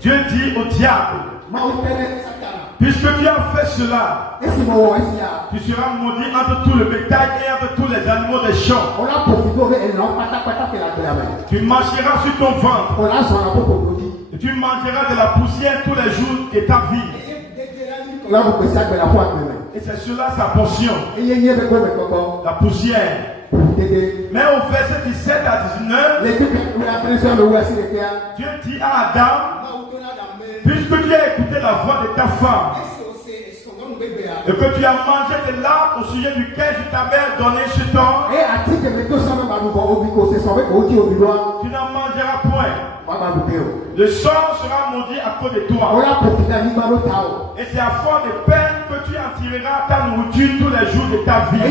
Dieu dit au diable, puisque tu as fait cela, tu seras maudit entre tout le bétail et entre tous les animaux des champs. Tu marcheras sur ton ventre et tu mangeras de la poussière tous les jours de ta vie. Et c'est cela sa portion, la poussière. Mais au verset 17 à 19, Dieu dit à Adam, puisque tu as écouté la voix de ta femme et que tu as mangé de l'arbre au sujet duquel je t'avais donné ce temps, tu n'en mangeras point. Le sang sera maudit à cause de toi. Et c'est à force de peine que tu en tireras ta nourriture tous les jours de ta vie.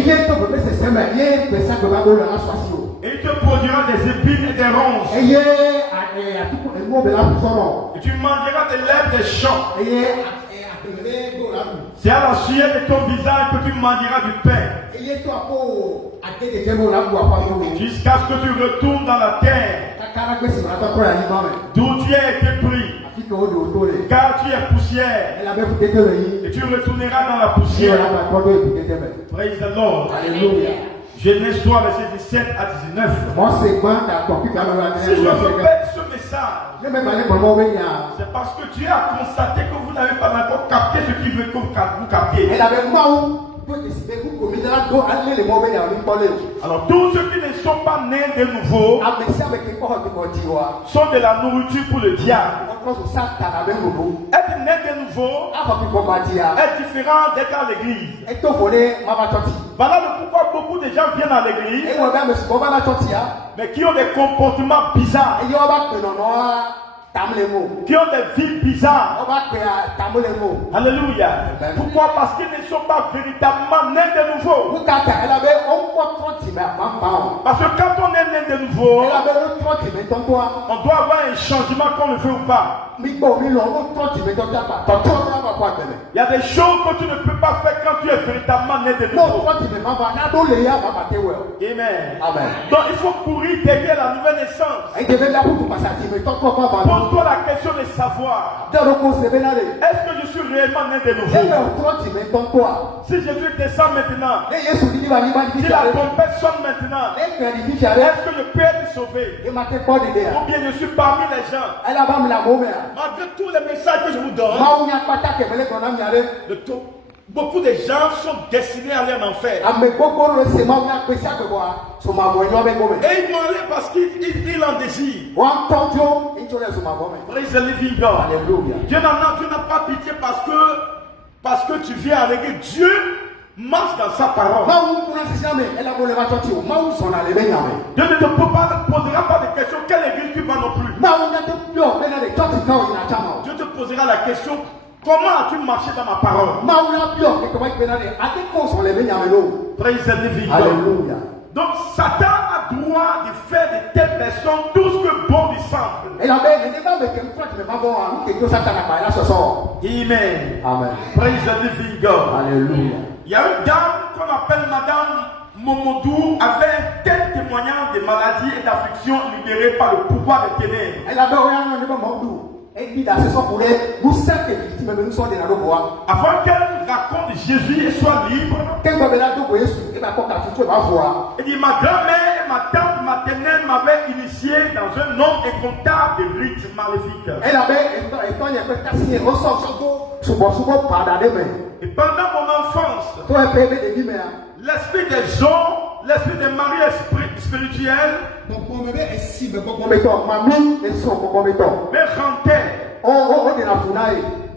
Et il te produira des épines et des ronces. Et tu mangeras de l'herbe des champs. C'est à la sueur de ton visage que tu mangeras du pain. Jusqu'à ce que tu retournes dans la terre d'où tu as été pris. Car tu es poussière. Et tu retourneras dans la poussière. Praise the Lord. Alléluia. Genèse 3, verset 17 à 19. Si je répète ce message, c'est parce que Dieu a constaté que vous n'avez pas encore capté ce qu'il veut que vous captiez. Alors tous ceux qui ne sont pas nés de nouveau sont de la nourriture pour le diable. Être né de nouveau est différent d'être à l'église. Voilà pourquoi beaucoup de gens viennent à l'église mais qui ont des comportements bizarres, qui ont des vies bizarres. Alléluia. Pourquoi? Parce qu'ils ne sont pas véritablement nés de nouveau. Parce que quand on est né de nouveau, on doit avoir un changement qu'on le veut ou pas. Il y a des choses que tu ne peux pas faire quand tu es véritablement né de nouveau. Amen. Donc il faut courir derrière la nouvelle naissance. Pose-toi la question de savoir, est-ce que je suis réellement né de nouveau? Si Jésus descend maintenant, si la trompette sonne maintenant, est-ce que je peux être sauvé? Ou bien je suis parmi les gens? Malgré tous les messages que je vous donne, beaucoup de gens sont destinés à aller en enfer. Et ils vont aller parce qu'ils en désirent. Praise the living God. Dieu n'a pas pitié parce que tu viens à l'église. Dieu marche dans sa parole. Dieu ne te posera pas de questions. Quelle église tu vas non plus? Dieu te posera la question: comment as-tu marché dans ma parole? Praise the living God. Donc Satan a droit de faire de telles personnes tout ce que bon lui semble. Amen. Praise the living God. Alléluia. Il y a une dame qu'on appelle Madame Momodou, avait un tel témoignage de maladies et d'afflictions libérées par le pouvoir des ténèbres. Avant qu'elle raconte Jésus et soit libre, elle dit: ma grand-mère et ma tante maternelle m'avaient initié dans un nombre incontable de rites maléfiques. Et pendant mon enfance, l'esprit des hommes, l'esprit des maris spirituels me rentait.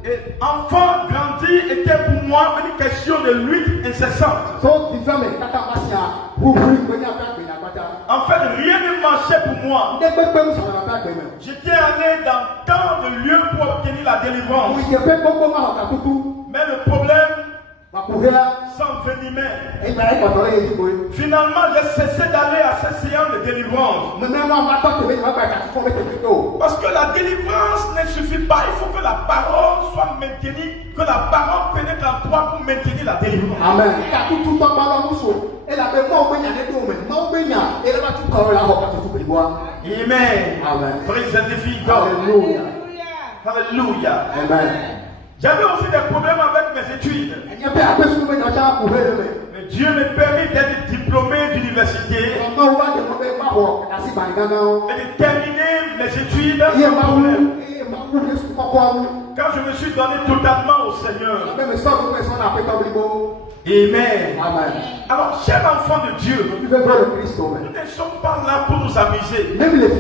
Et enfant grandi était pour moi une question de lutte incessante. En fait, rien ne marchait pour moi. J'étais allé dans tant de lieux pour obtenir la délivrance. Mais le problème s'envenimait. Finalement, j'ai cessé d'aller à ces séances de délivrance. Parce que la délivrance ne suffit pas. Il faut que la parole soit maintenue, que la parole pénètre en toi pour maintenir la délivrance. Amen. Amen. Amen. Praise the living God. Alléluia. Alléluia. Amen. J'avais aussi des problèmes avec mes études. Mais Dieu me permet d'être diplômé d'université et de terminer mes études sans problème. Quand je me suis donné totalement au Seigneur. Amen. Alors, chers enfants de Dieu, nous ne sommes pas là pour nous amuser. Amen.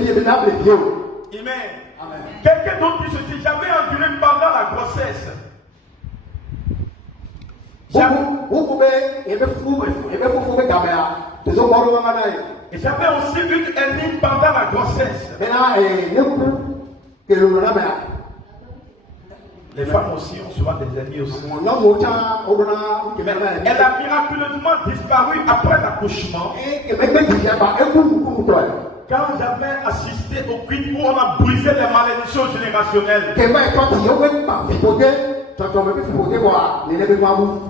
Quelqu'un d'autre dit ceci, j'avais enduré pendant la grossesse. Et j'avais aussi une hernie pendant la grossesse. Les femmes aussi ont souvent des hernies aussi. Elle a miraculeusement disparu après l'accouchement. Quand j'avais assisté au culte où on a brisé les malédictions générationnelles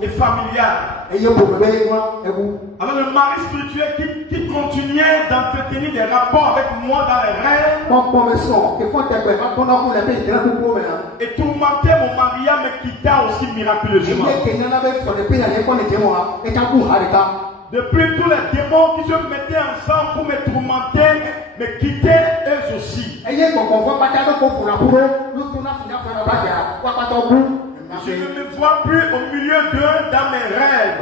et familiales. Alors le mari spirituel qui continuait d'entretenir des rapports avec moi dans les rêves et tourmentait mon mariage me quitta aussi miraculeusement. Depuis tous les démons qui se mettaient ensemble pour me tourmenter, me quittaient eux aussi. Je ne me vois plus au milieu d'eux dans mes rêves.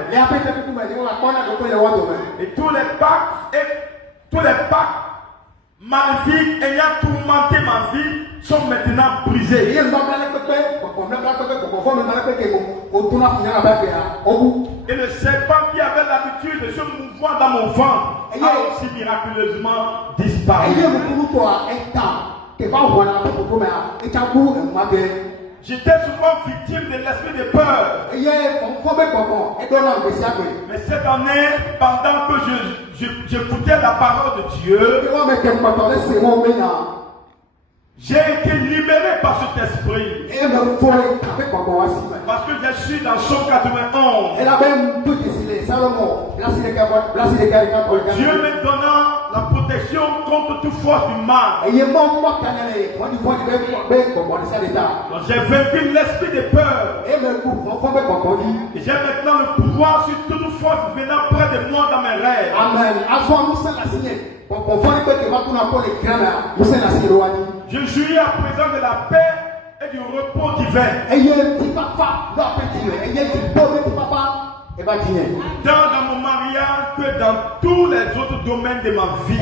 Et tous les pactes maléfiques ayant tourmenté ma vie sont maintenant brisés. Et le serpent qui avait l'habitude de se mouvoir dans mon ventre a aussi miraculeusement disparu. J'étais souvent victime de l'esprit de peur. Mais cette année, pendant que j'écoutais la parole de Dieu, j'ai été libéré par cet esprit. Parce que je suis dans Somme 91. Dieu me donnant la protection contre toute force du mal. Donc j'ai vaincu l'esprit de peur. Et j'ai maintenant le pouvoir sur toute force venant près de moi dans mes rêves. Amen. Je jouis à présent de la paix et du repos divin. Dans mon mariage que dans tous les autres domaines de ma vie.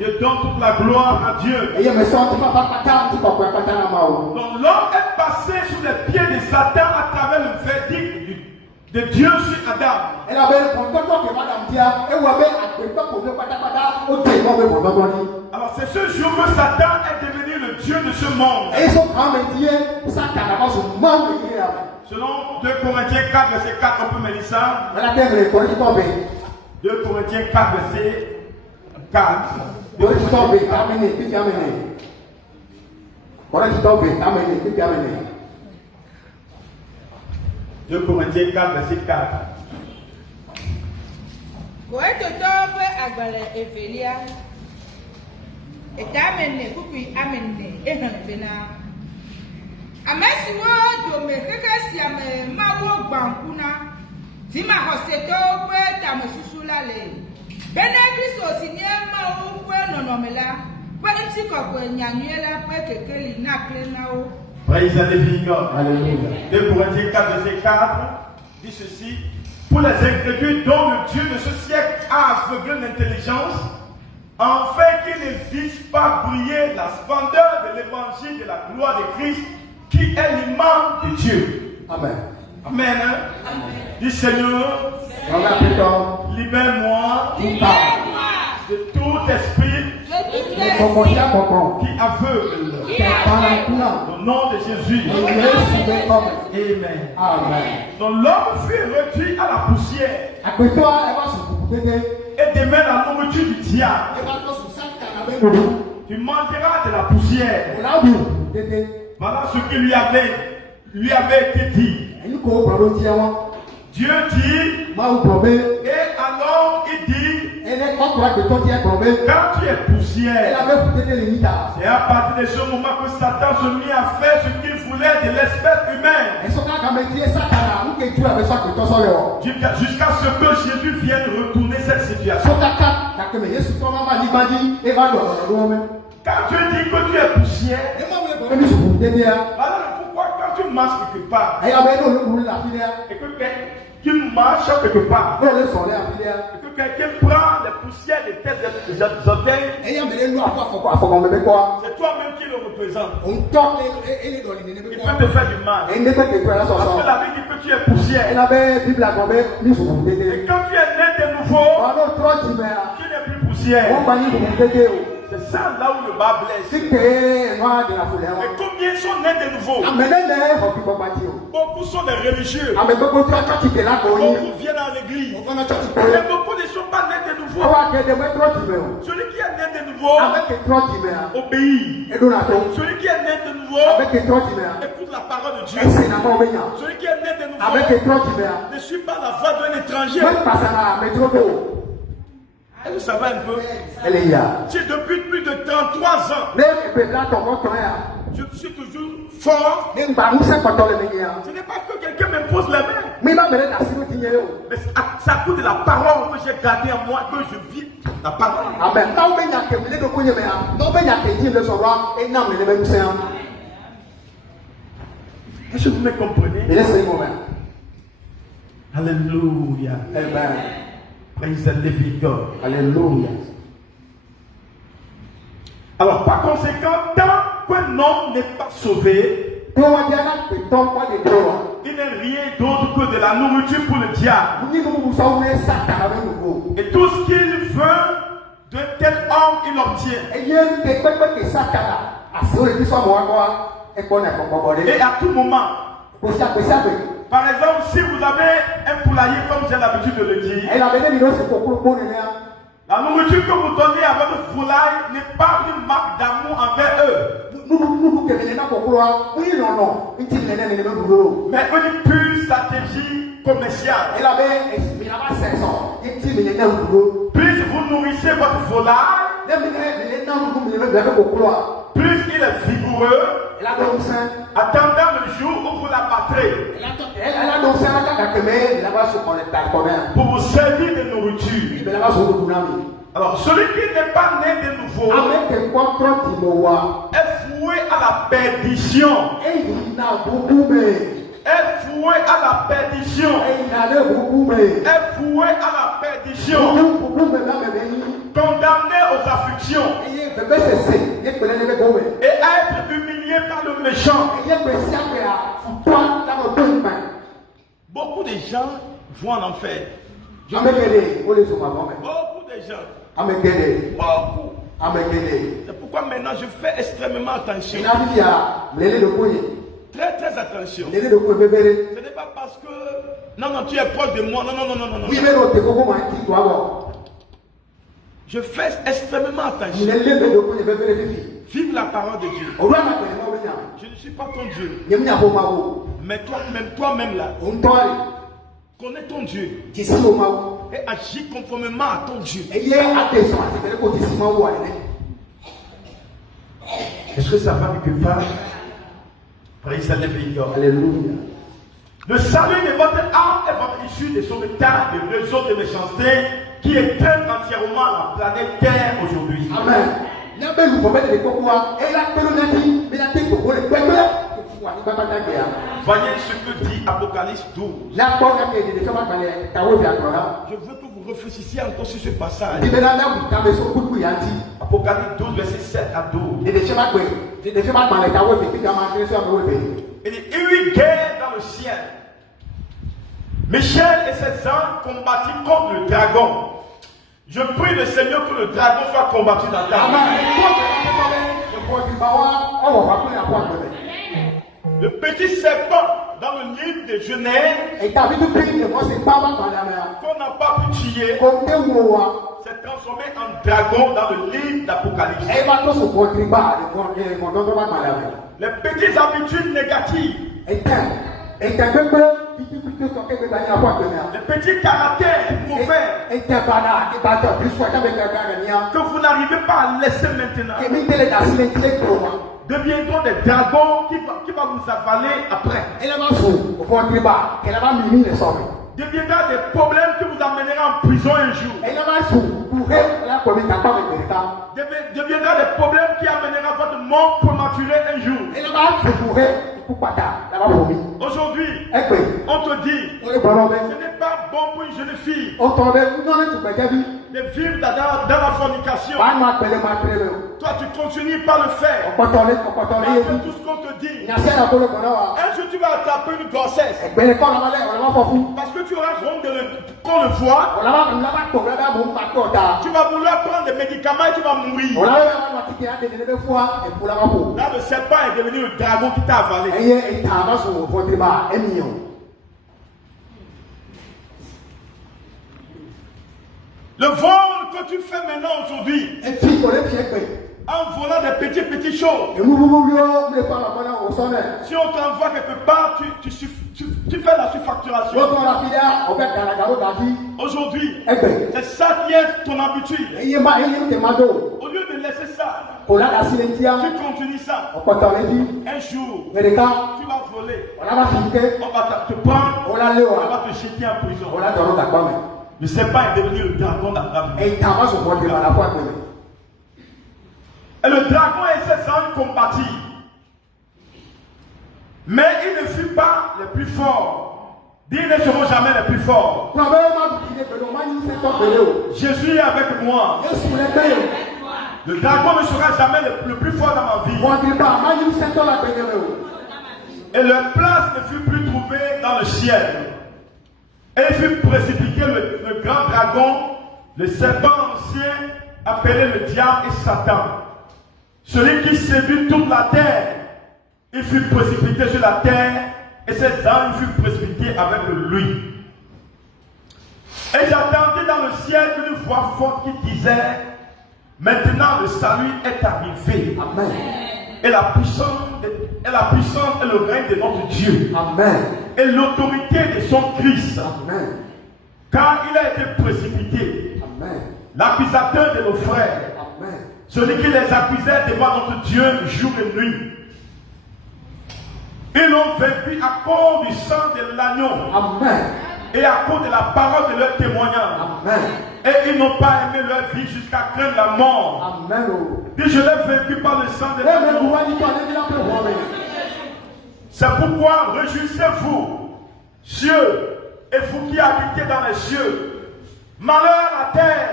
Je donne toute la gloire à Dieu. Donc l'homme est passé sous les pieds de Satan à travers le verdict de Dieu sur Adam. Alors c'est ce jour que Satan est devenu le Dieu de ce monde. Selon 2 Corinthiens 4, verset 4, on peut mener ça. 2 Corinthiens 4, verset 4. 2 Corinthiens 4, verset 4. Praise the living God. Alléluia. 2 Corinthiens 4, verset 4 dit ceci. Pour les incrédules dont le Dieu de ce siècle a aveuglé l'intelligence, afin qu'ils ne visent pas briller la splendeur de l'évangile de la gloire de Christ, qui est l'image de Dieu. Amen. Amen. Amen. Dis Seigneur, libère-moi de tout esprit qui aveugle. Au nom de Jésus. Amen. Amen. Donc l'homme fut réduit à la poussière. Et demain la nourriture du diable. Tu mangeras de la poussière. Voilà ce qui lui avait été dit. Dieu dit, et alors il Quand tu es poussière, c'est à partir de ce moment que Satan se mit à faire ce qu'il voulait de l'espèce humaine. Jusqu'à ce que Jésus vienne retourner cette situation. Quand tu dis que tu es poussière, alors pourquoi quand tu marches quelque part et que tu marches quelque part et que quelqu'un prend les poussières de tes orteils, c'est toi-même qui le représente. Il peut te faire du mal. Parce que la Bible dit que tu es poussière. Et quand tu es né de nouveau, tu n'es plus poussière. C'est ça là où le bas blesse. Et combien sont nés de nouveau? Beaucoup sont des religieux. Beaucoup viennent à l'église. Mais beaucoup ne sont pas nés de nouveau. Celui qui est né de nouveau obéit. Celui qui est né de nouveau écoute la parole de Dieu. Celui qui est né de nouveau ne suit pas la voix d'un étranger. Vous savez un peu? Si depuis plus de 33 ans, je suis toujours fort, ce n'est pas que quelqu'un m'impose la main. Mais c'est à cause de la parole que j'ai gardée en moi que je vis la parole. Est-ce que vous me comprenez? Alléluia. Amen. Praise the living God. Alléluia. Alors, par conséquent, tant qu'un homme n'est pas sauvé, il n'est rien d'autre que de la nourriture pour le diable. Et tout ce qu'il veut de tel homme, il obtient. Et à tout moment. Par exemple, si vous avez un poulailler, comme j'ai l'habitude de le dire, la nourriture que vous donnez à votre poulailler n'est pas une marque d'amour envers eux, mais une pure stratégie commerciale. Plus vous nourrissez votre poulailler, plus il est vigoureux, attendant le jour où vous l'abattrez pour vous servir de nourriture. Alors, celui qui n'est pas né de nouveau est voué à la perdition. Est voué à la perdition. Est voué à la perdition. Condamné aux afflictions. Et à être humilié par le méchant. Beaucoup de gens vont en enfer. Beaucoup de gens. Beaucoup. C'est pourquoi maintenant je fais extrêmement attention. Très très attention. Ce n'est pas parce que non, tu es proche de moi. Non. Je fais extrêmement attention. Vive la parole de Dieu. Je ne suis pas ton Dieu. Mais toi-même là, connais ton Dieu. Et agis conformément à ton Dieu. Est-ce que ça va quelque part? Praise the living God. Alléluia. Le salut de votre âme est votre issue de son état de réseau de méchanceté qui éteint entièrement la planète Terre aujourd'hui. Amen. Voyez ce que dit Apocalypse 12. Je veux que vous réfléchissiez encore sur ce passage. Apocalypse 12, verset 7 à 12. Il y a eu guerre dans le ciel. Michel et ses anges combattirent contre le dragon. Je prie le Seigneur que le dragon soit combattu dans ta vie. Le petit serpent dans le livre de Genèse qu'on n'a pas pu tuer s'est transformé en dragon dans le livre d'Apocalypse. Les petites habitudes négatives Les petits caractères mauvais que vous n'arrivez pas à laisser maintenant deviendront des dragons qui va vous avaler après. Deviendra des problèmes qui vous amènera en prison un jour. Deviendra des problèmes qui amènera votre mort prématurée un jour. Aujourd'hui, on te dit, ce n'est pas bon pour une jeune fille de vivre dans la fornication. Toi, tu continues par le faire. Malgré tout ce qu'on te dit, un jour tu vas attraper une grossesse. Parce que tu auras honte qu'on le voit. Tu vas vouloir prendre des médicaments et tu vas mourir. Là, le serpent est devenu le dragon qui t'a avalé. Le vol que tu fais maintenant aujourd'hui, en volant des petites choses, si on t'envoie quelque part, tu fais la surfacturation. Aujourd'hui, c'est ça qui est ton habitude. Au lieu de laisser ça, tu continues ça. Un jour, tu vas voler. On va te prendre, on va te jeter en prison. Le serpent est devenu le dragon dans ta vie. Et le dragon et ses âmes combattirent. Mais ils ne furent pas les plus forts. Ils ne seront jamais les plus forts. Jésus est avec moi. Le dragon ne sera jamais le plus fort dans ma vie. Et leur place ne fut plus trouvée dans le ciel. Et il fut précipité le grand dragon, le serpent ancien, appelé le diable et Satan. Celui qui séduit toute la terre. Il fut précipité sur la terre et ses âmes furent précipités avec lui. Et j'entendis dans le ciel une voix forte qui disait: maintenant le salut est arrivé. Amen. Et la puissance et le règne de notre Dieu. Amen. Et l'autorité de son Christ. Amen. Car il a été précipité. Amen. L'accusateur de nos frères. Amen. Celui qui les accusait devant notre Dieu jour et nuit. Ils l'ont vaincu à cause du sang de l'agneau. Amen. Et à cause de la parole de leur témoignage. Amen. Et ils n'ont pas aimé leur vie jusqu'à craindre la mort. Amen. Et je l'ai vaincu par le sang de l'agneau. C'est pourquoi réjouissez-vous, cieux, et vous qui habitez dans les cieux. Malheur à la terre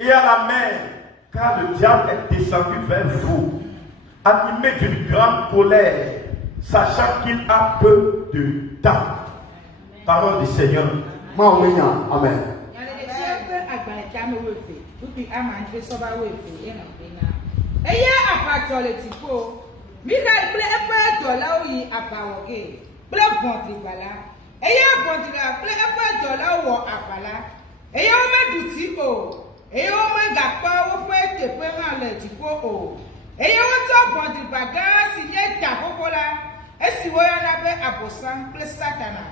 et à la mer, car le diable est descendu vers vous, animé d'une grande colère, sachant qu'il a peu de temps. Parole du Seigneur. Amen. Michael ble epe dola oyi abawoge ble bondi bala eye bondi la ble epe dola wo abala eye o me duti o eye o me gapa wo fe tepe ma le tipo o eye o to bondi baga si ye ta popola esi wo ya na be abosan ble satana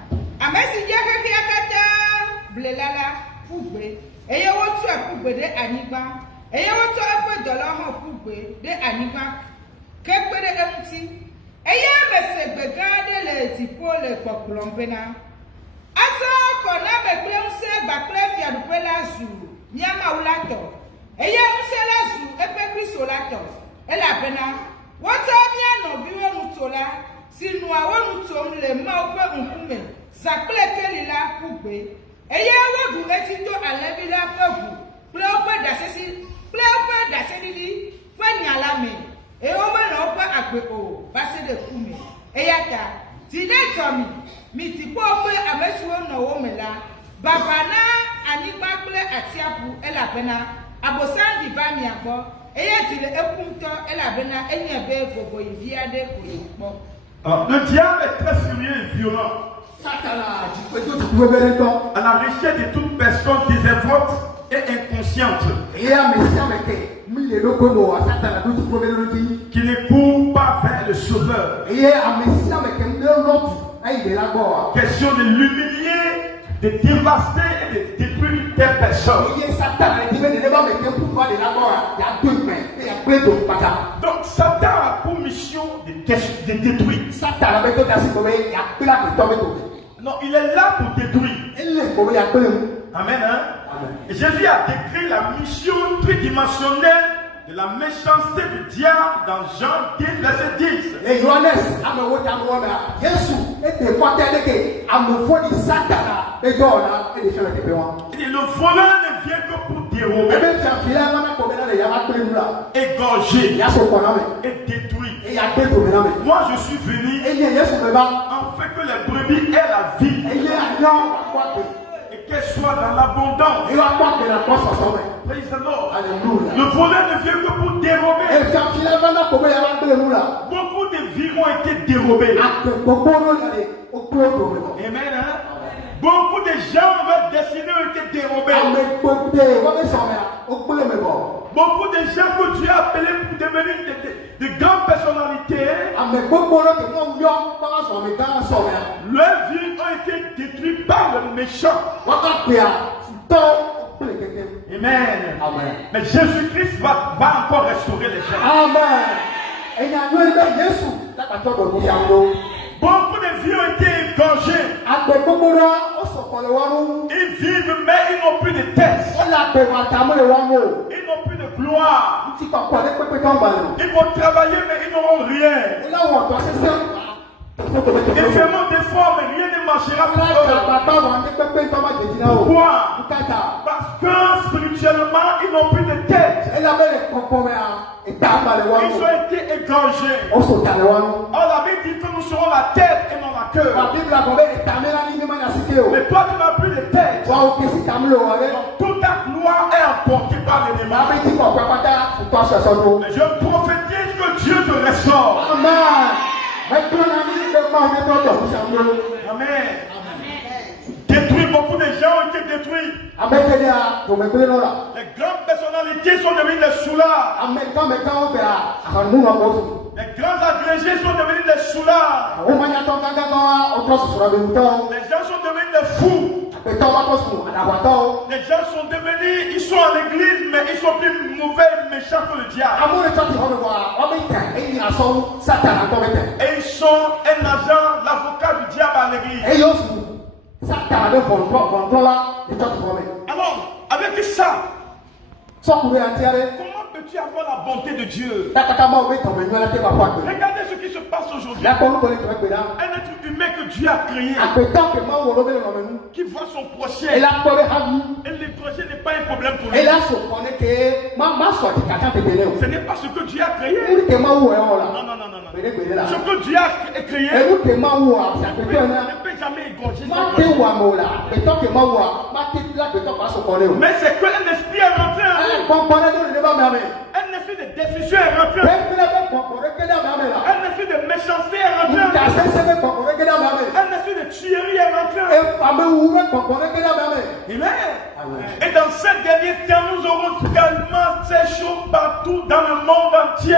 amesi ye heke akata ble lala fugbe eye wo to fugbe de anigba eye wo to epe dola ho fugbe de anigba kekpere emuti eye mesegbe gade le tipo le kpɔkplɔmpena asa kɔ na mekple ŋusẽ gbakple fiaɖuƒe la zu miamawu la tɔ eye ŋusẽ la zu eƒe kristo la tɔ elabena wotsɔ mia nɔviwo nuto la si nuawo nutom le mawo ƒe ŋkume zã kple keli la ƒu gbe eye woɖu eti to alẽvi la ƒe ʋu kple woƒe ɖaseɖiɖi ƒe nya la me. Et on va leur faire à peu passer de coups. Et y a ta, tu n'es jamais, mais tu peux faire à mesure no homme là. Babana, Anima Ple Atiapu, et la pena, Abosan di Bamiabo, et y a tu le punto, et la pena, et y a belle pour via de coups. Le diable est très furieux et violent. À la recherche de toute personne désévote et inconsciente. Qui ne court pas vers le sauveur. Question de l'humilier, de dévaster et de détruire des personnes. Donc Satan a pour mission de détruire. Non, il est là pour détruire. Amen. Hein? Jésus a décrit la mission tridimensionnelle de la méchanceté du diable dans Jean 10, verset 10. Et le voleur ne vient que pour dérober, égorger et détruire. Moi je suis venu afin que les brebis aient la vie et qu'elles soient dans l'abondance. Praise the Lord. Le voleur ne vient que pour dérober. Beaucoup de vies ont été dérobées. Amen. Hein? Beaucoup de gens avec destinés ont été dérobés. Beaucoup de gens que Dieu a appelés pour devenir de grandes personnalités, leurs vies ont été détruites par le méchant. Amen. Amen. Mais Jésus-Christ va encore restaurer les gens. Amen. Beaucoup de vies ont été égorgées. Ils vivent, mais ils n'ont plus de tête. Ils n'ont plus de gloire. Ils vont travailler, mais ils n'auront rien. Ils feront des formes, mais rien ne marchera pour eux. Pourquoi? Parce que spirituellement, ils n'ont plus de tête. Ils ont été égorgés. Or, la Bible dit que nous serons la tête et non la queue. Mais toi, tu n'as plus de tête. Donc, toute ta gloire est emportée par l'ennemi. Mais je prophétise que Dieu te restaure. Amen. Amen. Détruit, beaucoup de gens ont été détruits. Les grandes personnalités sont devenues des soulards. Les grands agrégés sont devenus des soulards. Les gens sont devenus des fous. Les gens sont devenus, ils sont à l'église, mais ils sont plus mauvais et méchants que le diable. Et ils sont un agent, l'avocat du diable à l'église. Alors, avec ça, comment peux-tu avoir la bonté de Dieu? Regardez ce qui se passe aujourd'hui. Un être humain que Dieu a créé, qui voit son prochain. Et le prochain n'est pas un problème pour lui. Ce n'est pas ce que Dieu a créé. Non. Ce que Dieu a créé, ne peut jamais égorger sa prochaine. Mais c'est que un esprit est rentré en nous. Un esprit de décision est rentré en nous. Un esprit de méchanceté est rentré en nous. Un esprit de tuerie est rentré en nous. Et dans ces derniers temps, nous aurons tellement ces choses partout dans le monde entier.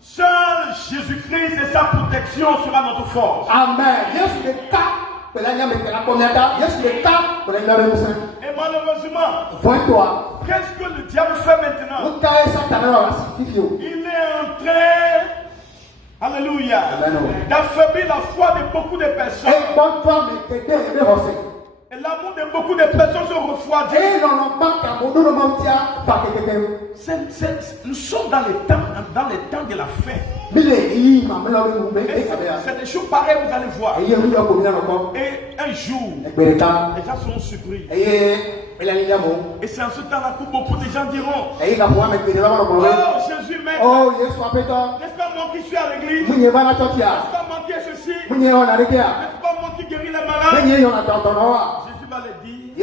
Seul Jésus-Christ et sa protection sera notre force. Amen. Et malheureusement, qu'est-ce que le diable fait maintenant? Il est en train, alléluia, d'affaiblir la foi de beaucoup de personnes. Et l'amour de beaucoup de personnes se refroidit. Nous sommes dans les temps de la fin. C'est des choses pareilles, vous allez voir. Et un jour, les gens seront surpris. Et c'est en ce temps-là que beaucoup de gens diront: oh Jésus, mais n'est-ce pas moi qui suis à l'église? N'est-ce pas moi qui est ceci? N'est-ce pas moi qui guéris les malades? Jésus va le dire: je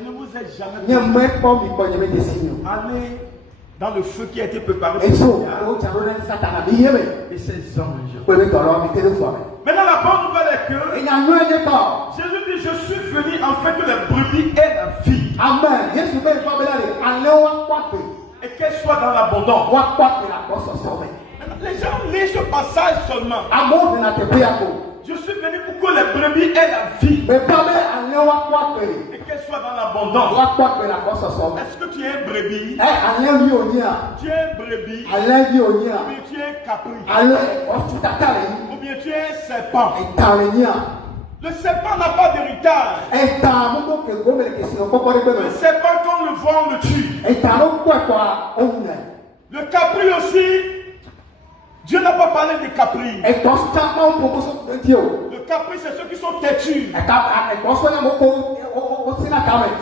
ne vous ai jamais dit. Allez dans le feu qui a été préparé pour vous et ses anges. Maintenant, la bonne nouvelle est que Jésus dit: je suis venu afin que les brebis aient la vie. Amen. Et Et qu'elle soit dans l'abondance. Les gens lisent ce passage seulement. Je suis venu pour que les brebis aient la vie. Et qu'elles soient dans l'abondance. Est-ce que tu es un brebis? Tu es un brebis. Ou bien tu es un capri. Ou bien tu es un serpent. Le serpent n'a pas d'héritage. Le serpent, quand on le voit, on le tue. Le capri aussi. Dieu n'a pas parlé des capris. Le capri, c'est ceux qui sont têtus.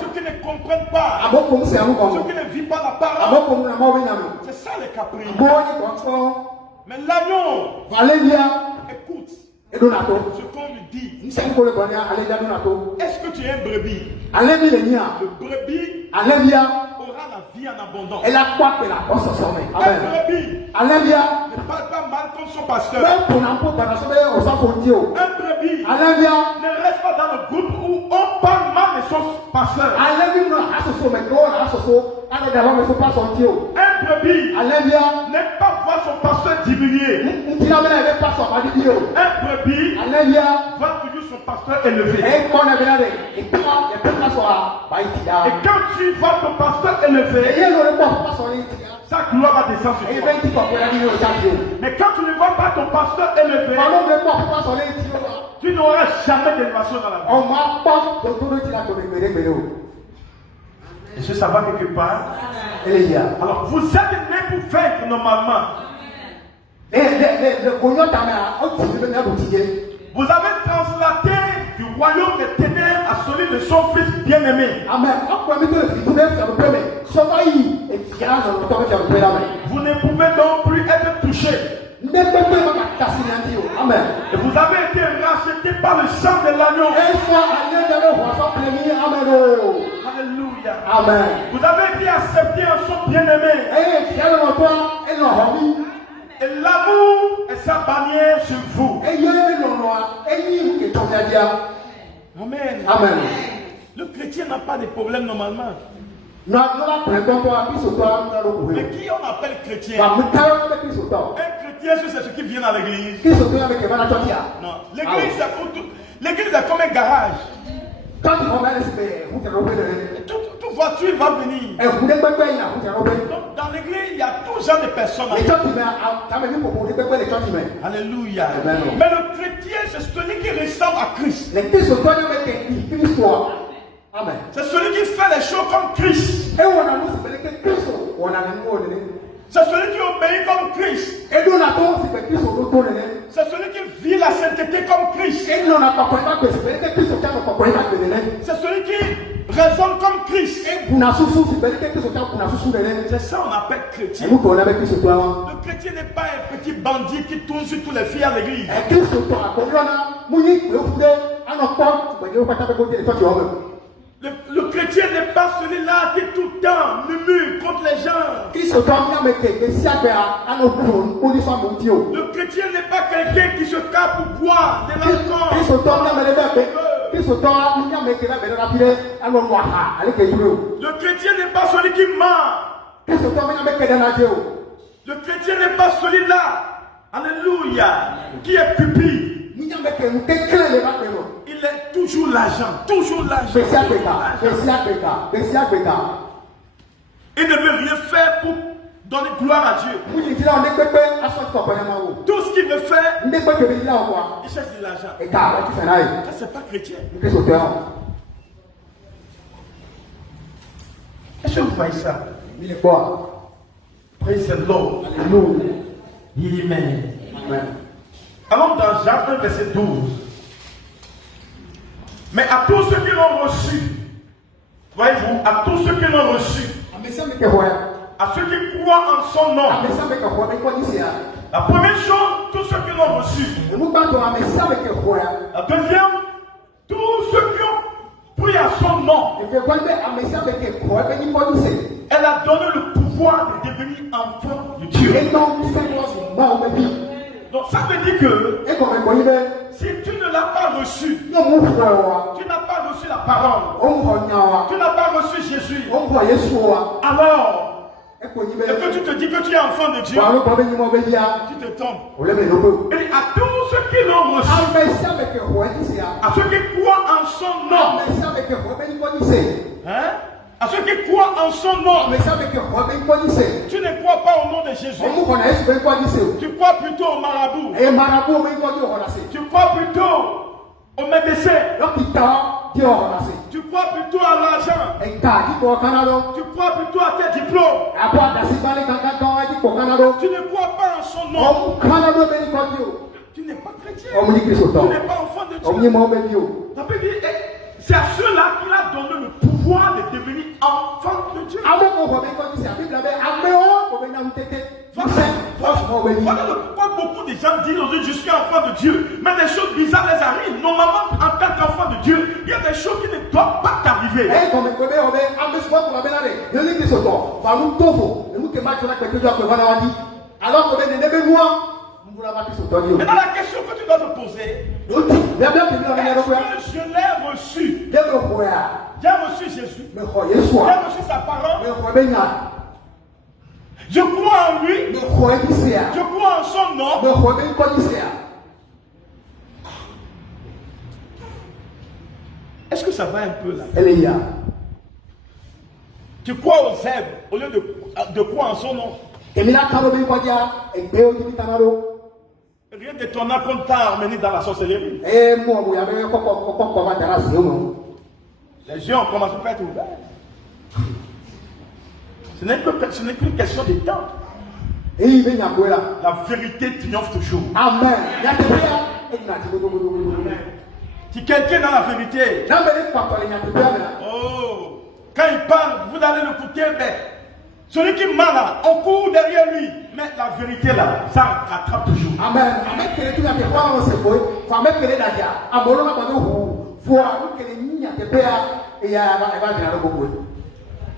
Ceux qui ne comprennent pas. Ceux qui ne vivent pas la parole. C'est ça les capris. Mais l'agneau, écoute ce qu'on lui dit. Est-ce que tu es un brebis? Le brebis aura la vie en abondance. Un brebis ne parle pas mal comme son pasteur. Un brebis ne reste pas dans le groupe où on parle mal de son pasteur. Un brebis n'aime pas voir son pasteur diminuer. Un brebis va toujours son pasteur élevé. Et quand tu vois ton pasteur élevé, sa gloire va descendre sur toi. Mais quand tu ne vois pas ton pasteur élevé, tu n'auras jamais d'élévation dans la vie. Est-ce que ça va quelque part? Alors, vous êtes nés pour vaincre normalement. Vous avez translaté du royaume des ténèbres à celui de son fils bien-aimé. Vous ne pouvez donc plus être touchés. Et vous avez été rachetés par le sang de l'agneau. Alléluia. Amen. Vous avez été acceptés en son bien-aimé. Et l'amour est sa bannière sur vous. Amen. Amen. Le chrétien n'a pas de problème normalement. Mais qui on appelle chrétien? Un chrétien, c'est ceux qui viennent à l'église. Non. L'église, c'est comme un garage. Toute voiture va venir. Donc, dans l'église, il y a tout genre de personnes. Alléluia. Mais le chrétien, c'est celui qui ressemble à Christ. C'est celui qui fait les choses comme Christ. C'est celui qui obéit comme Christ. C'est celui qui vit la sainteté comme Christ. C'est celui qui raisonne comme Christ. C'est ça qu'on appelle chrétien. Le chrétien n'est pas un petit bandit qui tourne sur tous les filles à l'église. Le chrétien n'est pas celui-là qui tout le temps murmure contre les gens. Le chrétien n'est pas quelqu'un qui se tape pour boire de l'alcool. Le chrétien n'est pas celui qui ment. Le chrétien n'est pas celui-là, alléluia, qui est pupille. Il est toujours l'argent, toujours l'argent. Il ne veut rien faire pour donner gloire à Dieu. Tout ce qu'il veut faire, il cherche de l'argent. Ça, c'est pas chrétien. Est-ce que vous voyez ça? Praise the Lord. Amen. Allons dans Jean 1, verset 12. Mais à tous ceux qui l'ont reçu, voyez-vous, à tous ceux qui l'ont reçu, à ceux qui croient en son nom, la première chose, tous ceux qui l'ont reçu. La deuxième, tous ceux qui ont pris à son nom. Elle a donné le pouvoir de devenir enfant de Dieu. Donc ça veut dire que si tu ne l'as pas reçu, tu n'as pas reçu la parole, tu n'as pas reçu Jésus, alors que tu te dis que tu es enfant de Dieu, tu te trompes. Et à tous ceux qui l'ont reçu, à ceux qui croient en son nom, hein? À ceux qui croient en son nom, tu ne crois pas au nom de Jésus. Tu crois plutôt au marabout. Tu crois plutôt au médecin. Tu crois plutôt à l'argent. Tu crois plutôt à tes diplômes. Tu ne crois pas en son nom. Tu n'es pas chrétien. Tu n'es pas enfant de Dieu. Ça veut dire, c'est à ceux-là qu'il a donné le pouvoir de devenir enfant de Dieu. Voilà pourquoi beaucoup de gens disent aujourd'hui je suis enfant de Dieu, mais des choses bizarres les arrivent. Normalement, en tant qu'enfant de Dieu, il y a des choses qui ne doivent pas t'arriver. Maintenant, la question que tu dois te poser, est-ce que je l'ai reçu? J'ai reçu Jésus. J'ai reçu sa parole. Je crois en lui. Je crois en son nom. Est-ce que ça va un peu là? Tu crois aux œuvres au lieu de croire en son nom. Rien d'étonnant qu'on t'a emmené dans la sorcellerie. Les yeux ont commencé à être ouverts. Ce n'est qu'une question de temps. La vérité triomphe toujours. Amen. Si quelqu'un est dans la vérité, oh, quand il parle, vous allez l'écouter, mais celui qui ment là, on court derrière lui. Mais la vérité là, ça rattrape toujours. Amen.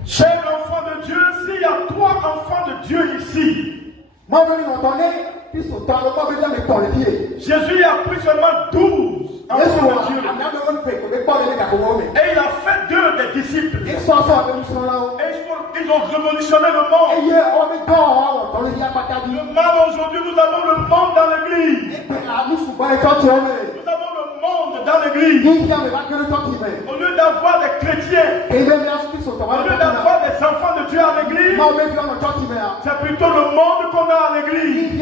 Cher enfant de Dieu, s'il y a 3 enfants de Dieu ici, Jésus a pris seulement 12 enfants de Dieu. Et il a fait 2 des disciples. Et ils ont révolutionné le monde. Le mal aujourd'hui, nous avons le monde dans l'église. Nous avons le monde dans l'église. Au lieu d'avoir des chrétiens, au lieu d'avoir des enfants de Dieu à l'église, c'est plutôt le monde qu'on a à l'église.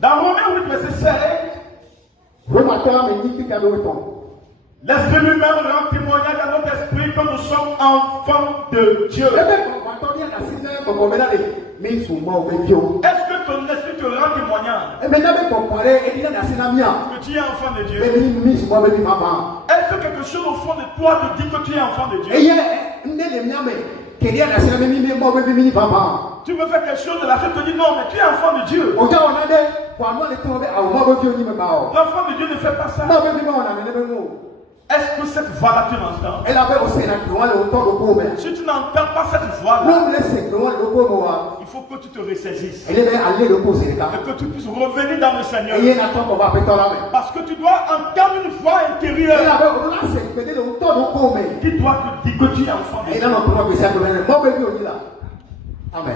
Dans Romains 8, verset 16, l'Esprit lui-même rend témoignage à notre esprit que nous sommes enfants de Dieu. Est-ce que ton esprit te rend témoignage que tu es enfant de Dieu? Est-ce que quelque chose au fond de toi te dit que tu es enfant de Dieu? Tu veux faire quelque chose de la suite, te dit non, mais tu es enfant de Dieu. L'enfant de Dieu ne fait pas ça. Est-ce que cette voix-là tu l'entends? Si tu n'entends pas cette voix-là, il faut que tu te ressaisisses et que tu puisses revenir dans le Seigneur, parce que tu dois entendre une voix intérieure qui doit te dire que tu es enfant de Dieu.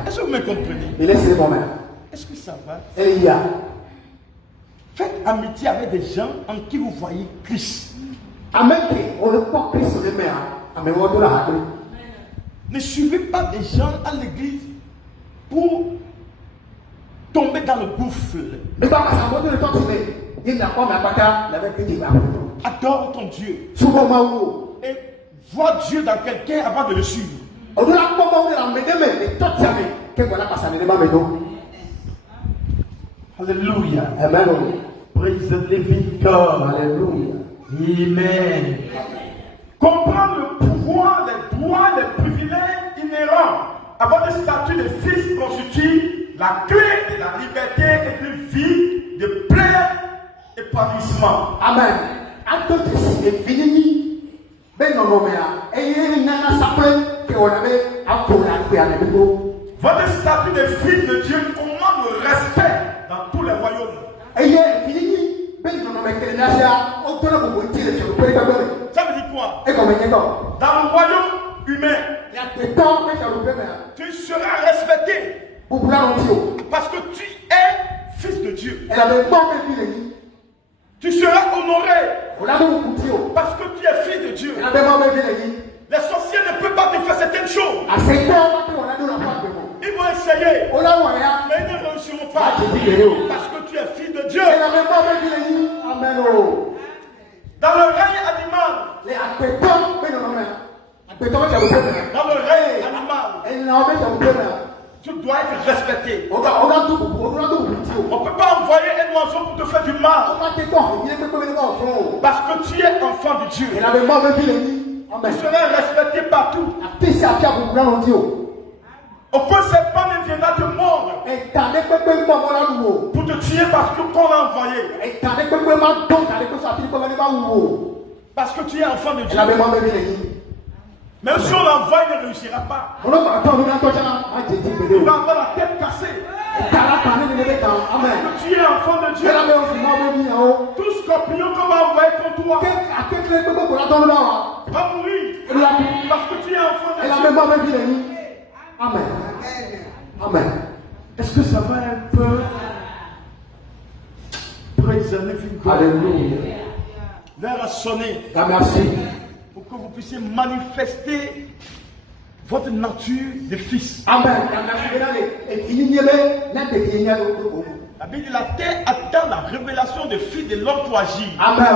Est-ce que vous me comprenez? Est-ce que ça va? Faites amitié avec des gens en qui vous voyez Christ. Ne suivez pas des gens à l'église pour tomber dans le gouffre. Adore ton Dieu et vois Dieu dans quelqu'un avant de le suivre. Alléluia. Amen. Praise the living God. Alléluia. Amen. Comprendre le pouvoir, les droits, les privilèges inhérents à votre statut de fils constitue la clé de la liberté et d'une vie de plein épanouissement. Amen. Votre statut de fils de Dieu commande le respect dans tous les royaumes. Ça veut dire toi, dans le royaume humain, tu seras respecté parce que tu es fils de Dieu. Tu seras honoré parce que tu es fils de Dieu. Les sorciers ne peuvent pas te faire certaines choses. Ils vont essayer, mais ils ne réussiront pas parce que tu es fils de Dieu. Dans le règne animal, tu dois être respecté. On ne peut pas envoyer un oiseau pour te faire du mal parce que tu es enfant de Dieu. Tu seras respecté partout. Aucun serpent ne viendra te mordre pour te tuer parce que qu'on l'a envoyé. Parce que tu es enfant de Dieu. Même si on l'envoie, il ne réussira pas. Il va avoir la tête cassée. Tu es enfant de Dieu. Tout scorpion qu'on va envoyer contre toi va mourir. Parce que tu es enfant de Dieu. Amen. Amen. Est-ce que ça va un peu? Praise the living God. Alléluia. L'heure a sonné. Merci. Pour que vous puissiez manifester votre nature de fils. Amen. La Bible dit la terre attend la révélation de fils de l'homme pour agir. Amen.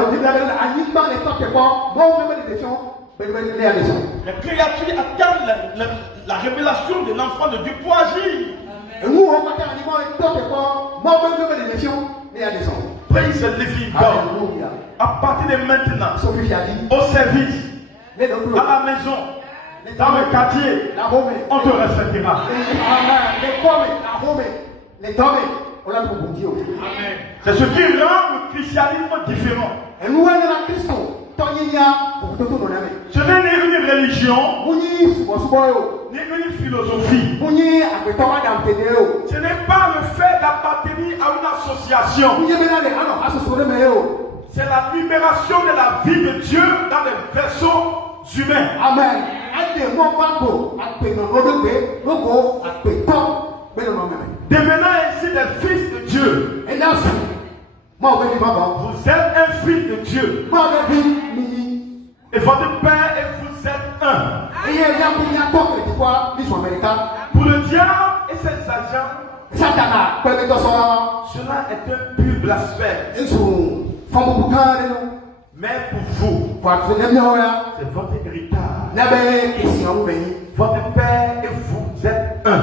Les créatures attendent la révélation de l'enfant de Dieu pour agir. Praise the living God. À partir de maintenant, au service, à la maison, dans le quartier, on te respectera. C'est ce qui rend le christianisme différent. Ce n'est ni une religion, ni une philosophie. Ce n'est pas le fait d'appartenir à une association. C'est la libération de la vie de Dieu dans les vaisseaux humains. Amen. Devenant ainsi des fils de Dieu. Vous êtes un fils de Dieu. Et votre Père et vous êtes un. Pour le diable et ses agents, cela est un pur blasphème. Mais pour vous, c'est votre héritage. Votre Père et vous êtes un.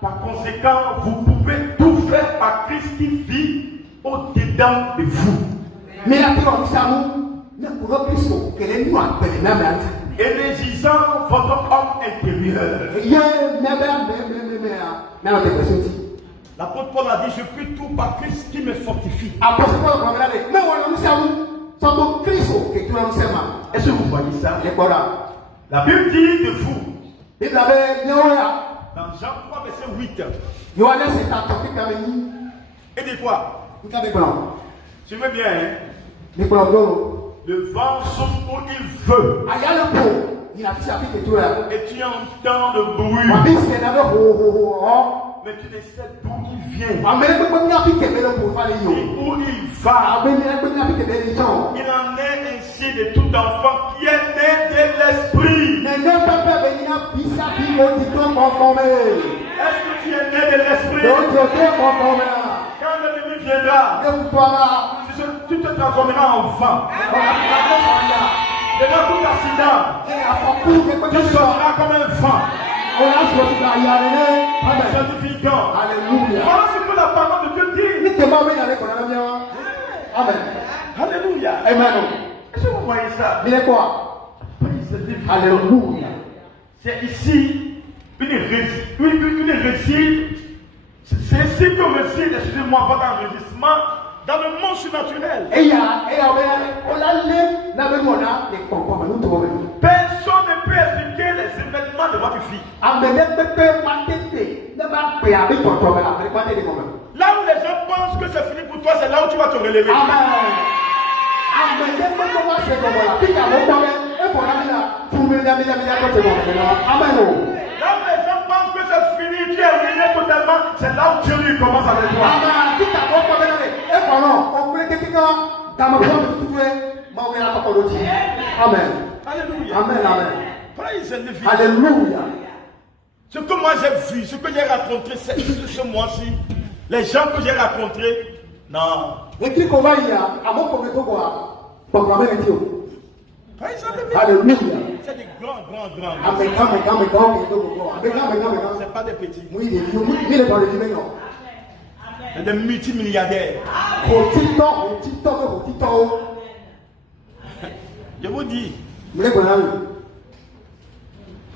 Par conséquent, vous pouvez tout faire par Christ qui vit au-dedans de vous. Énergisant votre homme intérieur. L'apôtre Paul a dit, je puis tout par Christ qui me fortifie. Est-ce que vous voyez ça? La Bible dit de vous. Dans Jean 3, verset 8. Et de quoi? Tu veux bien, hein? Le vent souffle où il veut. Et tu entends le bruit. Mais tu ne sais d'où il vient. Et où il va. Il en est ainsi de tout enfant qui est né de l'esprit. Est-ce que tu es né de l'esprit? Quand l'ennemi viendra, tu te transformeras en vent. Devant tout accident, tu seras comme un vent. Alléluia. Voilà ce que la parole de Dieu dit. Amen. Alléluia. Amen. Est-ce que vous voyez ça? Alléluia. C'est ici une réside. C'est ici que réside, excusez-moi, votre enregistrement dans le monde surnaturel. Personne ne peut expliquer les événements de votre vie. Là où les gens pensent que c'est fini pour toi, c'est là où tu vas te relever. Amen. les gens pensent que c'est fini, tu es ruiné totalement, c'est là où Dieu lui commence avec toi. Amen. Alléluia. Amen. Amen. Praise the living. Alléluia. Ce que moi j'ai vu, ce que j'ai rencontré ce mois-ci, les gens que j'ai rencontrés, non. Praise the living. Alléluia. C'est des grands. Amen. C'est pas des petits. Oui, C'est des multimilliardaires. Je vous dis.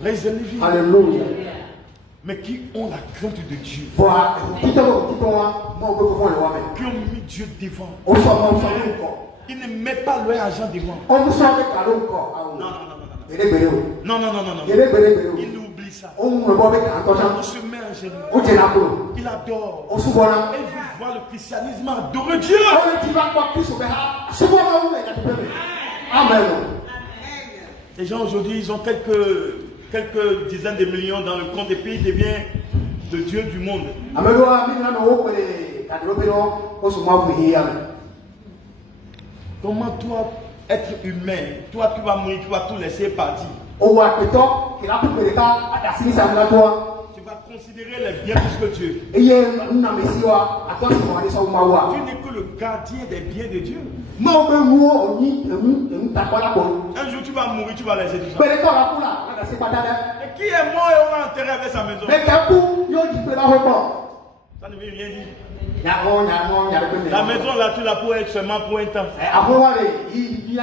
Praise the living. Alléluia. Mais qui ont la crainte de Dieu. Qui ont mis Dieu devant. Ils ne mettent pas leur argent devant. Non. Il oublie ça. Il se met en genoux. Il adore. Il veut voir le christianisme adorer Dieu. Amen. Les gens aujourd'hui, ils ont quelques dizaines de millions dans le compte et puis ils deviennent le Dieu du monde. Comment toi, être humain, toi tu vas mourir, tu vas tout laisser partir. Tu vas considérer les biens plus que Dieu. Tu n'es que le gardien des biens de Dieu. Un jour tu vas mourir, tu vas laisser tout ça. Et qui est mort et on l'a enterré avec sa maison? Ça ne veut rien dire. La maison là, tu l'as pour être seulement pour un temps. Tu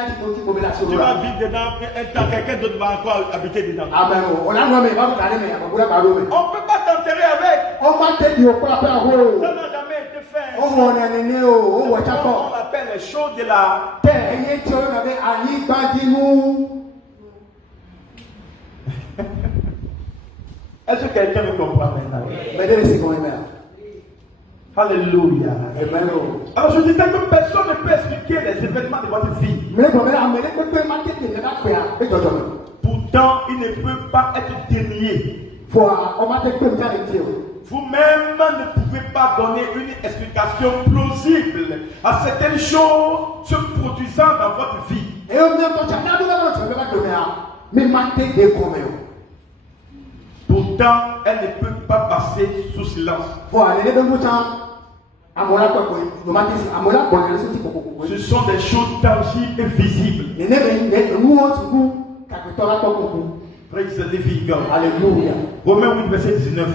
vas vivre dedans un temps, quelqu'un d'autre va encore habiter dedans. On ne peut pas t'enterrer avec. Ça n'a jamais été fait. On l'appelle les choses de la terre. Est-ce que quelqu'un me comprend maintenant? Alléluia. Alors je disais que personne ne peut expliquer les événements de votre vie. Pourtant, il ne peut pas être dénié. Vous-même ne pouvez pas donner une explication plausible à certaines choses se produisant dans votre vie. Pourtant, elle ne peut pas passer sous silence. Ce sont des choses tangibles et visibles. Praise the living God. Alléluia. Romains 8, verset 19.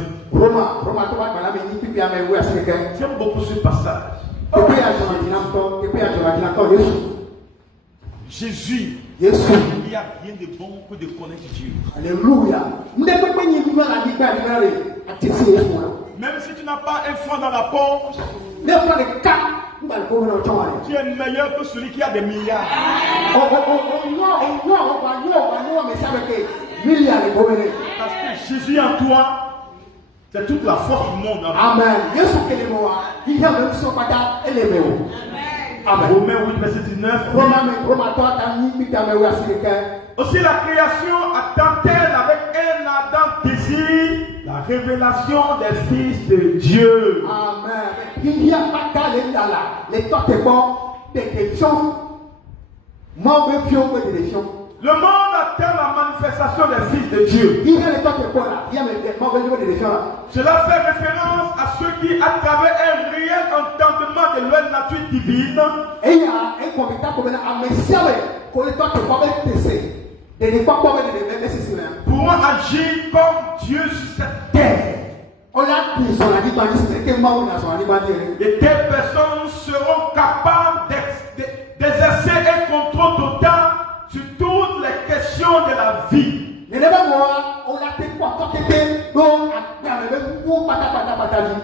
J'aime beaucoup ce passage. Jésus, il n'y a rien de bon que de connaître Dieu. Alléluia. Même si tu n'as pas un franc dans la poche, tu es meilleur que celui qui a des milliards. Parce que Jésus en toi, c'est toute la force du monde. Amen. Romains 8, verset 19. Aussi la création attend-elle avec un ardent désir la révélation des fils de Dieu. Amen. Le monde attend la manifestation des fils de Dieu. Cela fait référence à ceux qui, à travers un réel entendement de leur nature divine, pourront agir comme Dieu sur cette terre. Et telles personnes seront capables d'exercer un contrôle total sur toutes les questions de la vie.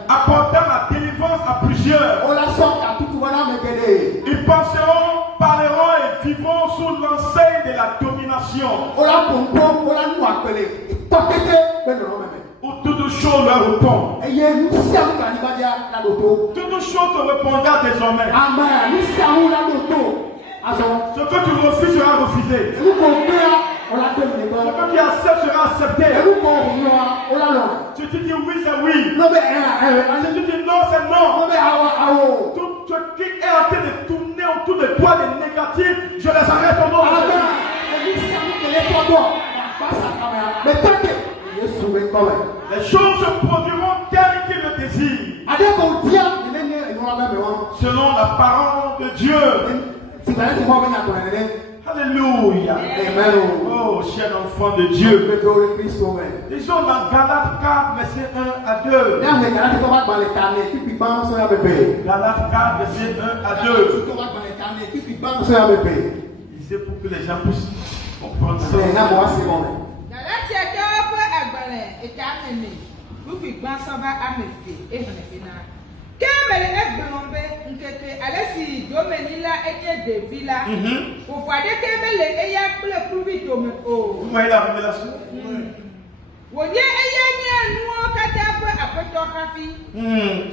Apportant la délivrance à plusieurs. Ils penseront, parleront et vivront sous l'enseigne de la domination. Où toute chose leur répond. Toute chose te répondra désormais. Ce que tu refuses sera refusé. Ce que tu acceptes sera accepté. Si tu dis oui, c'est oui. Si tu dis non, c'est non. Tout ce qui est en train de tourner autour de toi, des négatifs, je les arrête au nom de Jésus. Les choses se produiront telles qu'il le désire. Selon la parole de Dieu. Alléluia. Amen. Oh, cher enfant de Dieu. Disons dans Galates 4, verset 1 à 2. Galates 4, verset 1 à 2. C'est pour que les gens puissent comprendre ça. Kemele egblombe nkeke alesi domeni la eke devi la. Ofuade kemele eya kple klubi dome o. Vous voyez la révélation? Wonye eya nye nuwo kata ƒe aƒetɔ hafi.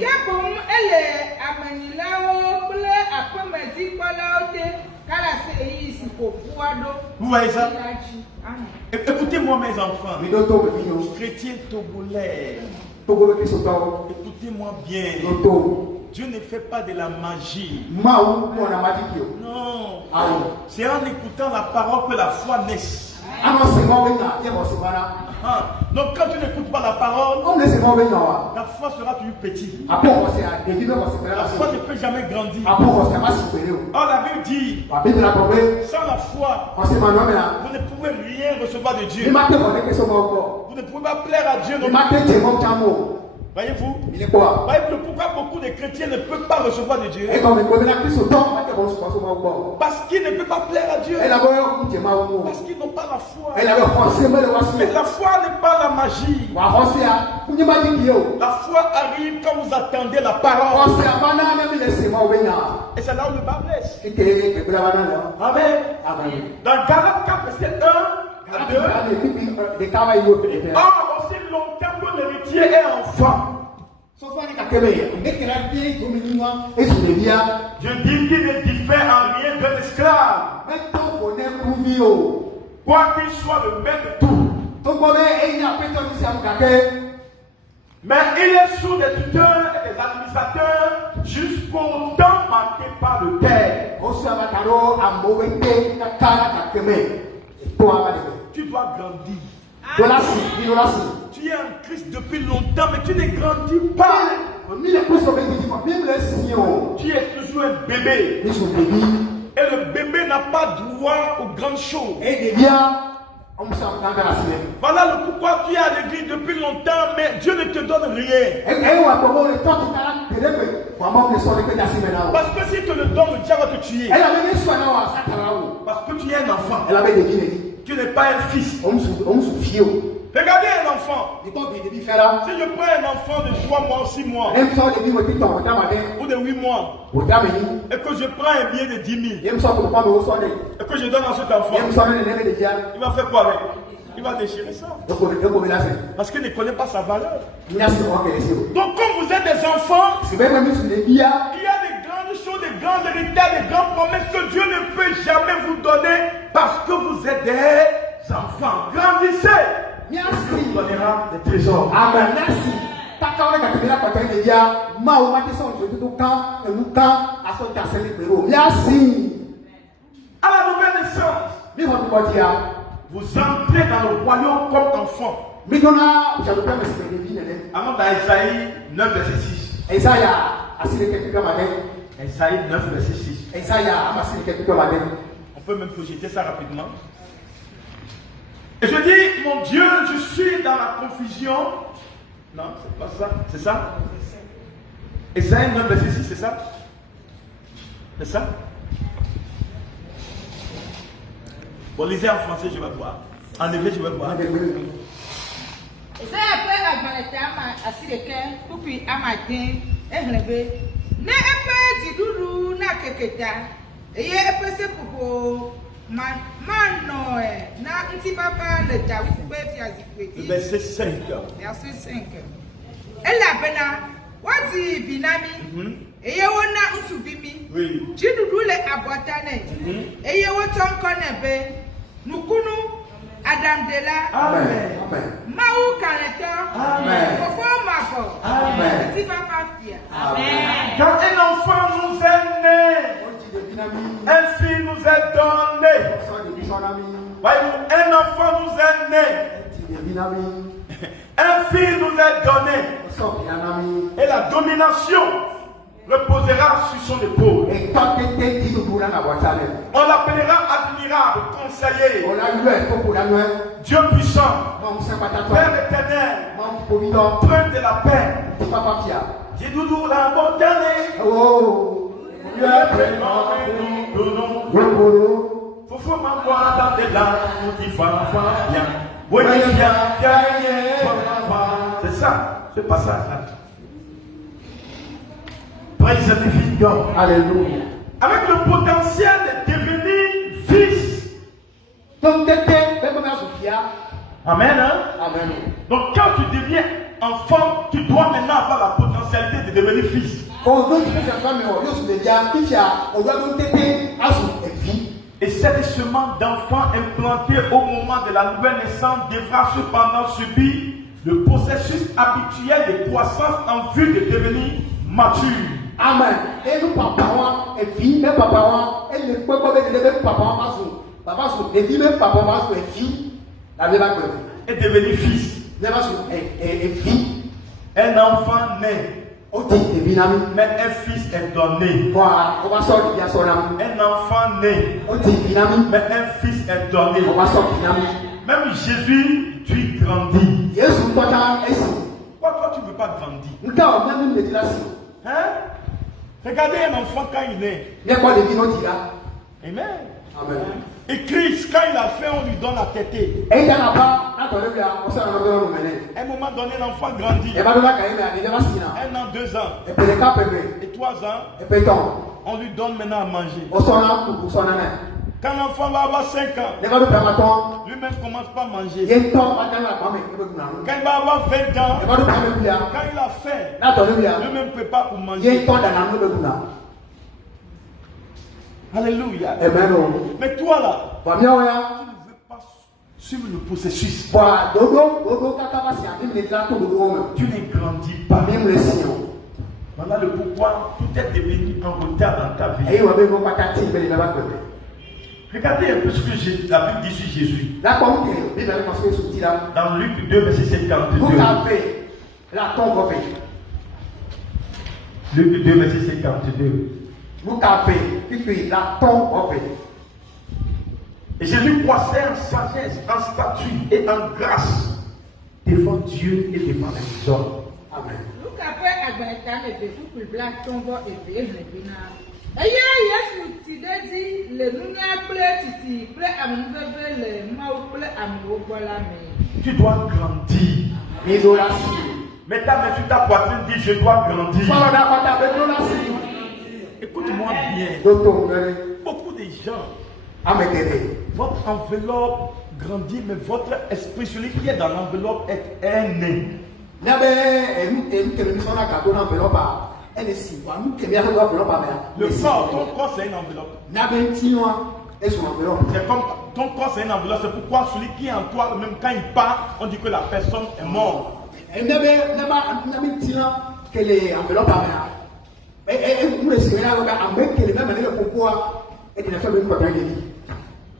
Ke boŋ ele amenyilawo kple aƒemedzikpɔlawo te kalase eyi si ƒoƒua ɖo. Vous voyez ça? Écoutez-moi mes enfants, chrétiens togolais. Écoutez-moi bien. Dieu ne fait pas de la magie. Non. C'est en écoutant la parole que la foi naît. Donc quand tu n'écoutes pas la parole, la foi sera toujours petite. La foi ne peut jamais grandir. Or la Bible dit, sans la foi, vous ne pouvez rien recevoir de Dieu. Vous ne pouvez pas plaire à Dieu. Voyez-vous? Voyez-vous pourquoi beaucoup de chrétiens ne peuvent pas recevoir de Dieu? Parce qu'ils ne peuvent pas plaire à Dieu. Parce qu'ils n'ont pas la foi. Mais la foi n'est pas la magie. La foi arrive quand vous attendez la parole. Et c'est là où le bas blesse. Amen. Dans Galates 4, verset 1 à 2. Or, aussi longtemps que l'héritier est enfant. Je dis qu'il ne diffère en rien d'un esclave. Quoi qu'il soit le maître de tout. Mais il est sous des tuteurs et des administrateurs jusqu'au temps marqué par le Père. Tu dois grandir. Tu es en Christ depuis longtemps, mais tu ne grandis pas. Tu es toujours un bébé. Et le bébé n'a pas droit aux grandes choses. Voilà le pourquoi tu es à l'église depuis longtemps, mais Dieu ne te donne rien. Parce que s'il te le donne, le diable va te tuer. Parce que tu es un enfant. Tu n'es pas un fils. Regardez un enfant. Si je prends un enfant de 3 mois ou 6 mois, ou de 8 mois, et que je prends un billet de 10 000, et que je donne à cet enfant, il va faire quoi avec? Il va déchirer ça. Parce qu'il ne connaît pas sa valeur. Donc quand vous êtes des enfants, il y a des grandes choses, des grands héritages, des grandes promesses que Dieu ne peut jamais vous donner parce que vous êtes des enfants. Grandissez. Il vous donnera des trésors. Amen. Merci. À la nouvelle naissance, vous entrez dans le royaume comme enfant. Allons dans Esaïe 9, verset 6. Esaïe 9, verset 6. On peut même projeter ça rapidement. Et je dis, mon Dieu, je suis dans la confusion. Non, c'est pas ça. C'est ça? Esaïe 9, verset 6, c'est ça? C'est ça? Bon, lisez en français, je vais voir. En effet, je vais voir. Verset 5. Verset 5. Elle a bena, wadi binami, et yewona utu bimi, Oui. Jidudu le abotane. Eye woton konebe. Nukunu Adam Dela. Amen. Maou Kaneto. Amen. Fofo Mako. Amen. Petit papa Fia. Amen. Quand un enfant nous est né, un fils nous est donné. Voyez-vous, un enfant nous est né. Un fils nous est donné. Et la domination reposera sur son épaule. On l'appellera admirable, conseiller, Dieu puissant, Père éternel, Prince de la paix. J'ai doudou la montagne. Faut m'envoyer dans des langues qui vont bien. Oui, bien. C'est ça, ce passage-là. Praise the living God. Alléluia. Avec le potentiel de devenir fils. Amen. Hein? Amen. Donc quand tu deviens enfant, tu dois maintenant avoir la potentialité de devenir fils. Et cette semence d'enfant implantée au moment de la nouvelle naissance devra cependant subir le processus habituel de croissance en vue de devenir mature. Amen. Et nous, papa, et fille, même papa, et le peuple, même papa, et fille, même papa, et fille, la même et devenir fils. Et fille, un enfant naît. Mais un fils est donné. Un enfant né. Mais un fils est donné. Même Jésus, tu grandis. Pourquoi toi tu ne veux pas grandir? Hein? Regardez un enfant quand il est. Amen. Amen. Et Christ, quand il a fait, on lui donne la tête. À un moment donné, l'enfant grandit. 1 an, 2 ans, et 3 ans, on lui donne maintenant à manger. Quand l'enfant va avoir 5 ans, lui-même commence pas à manger. Quand il va avoir 20 ans, quand il a faim, lui-même prépare pour manger. Alléluia. Mais toi là, tu ne veux pas suivre le processus. Tu ne grandis pas. Voilà le pourquoi tout est devenu en retard dans ta vie. Regardez un peu ce que la Bible dit sur Jésus. Dans Luc 2, verset 52. Luc 2, verset 52. Et Jésus croissait en sagesse, en statut et en grâce devant Dieu et devant les hommes. Amen. Tu dois grandir. Mets ta main sur ta poitrine, dis je dois grandir. Écoute-moi bien. Beaucoup de gens, votre enveloppe grandit, mais votre esprit, celui qui est dans l'enveloppe, est né. Le corps, ton corps c'est une enveloppe. C'est comme ton corps c'est une enveloppe. C'est pourquoi celui qui est en toi, même quand il part, on dit que la personne est morte.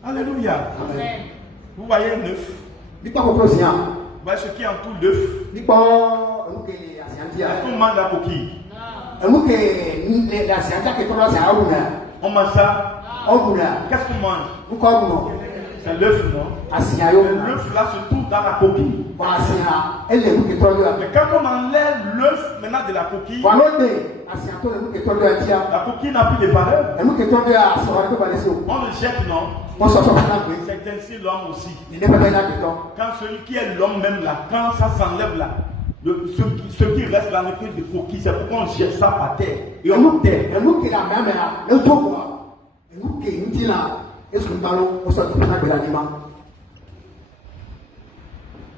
Alléluia. Amen. Vous voyez l'œuf. Vous voyez ce qui entoure l'œuf. Est-ce qu'on mange la coquille? On mange ça. Qu'est-ce qu'on mange? C'est l'œuf, non? L'œuf là se trouve dans la coquille. Mais quand on enlève l'œuf maintenant de la coquille, la coquille n'a plus de valeur. On le jette, non? C'est ainsi l'homme aussi. Quand celui qui est l'homme même là, quand ça s'enlève là, ce qui reste là n'est que de coquille. C'est pourquoi on jette ça par terre. Et on enterre.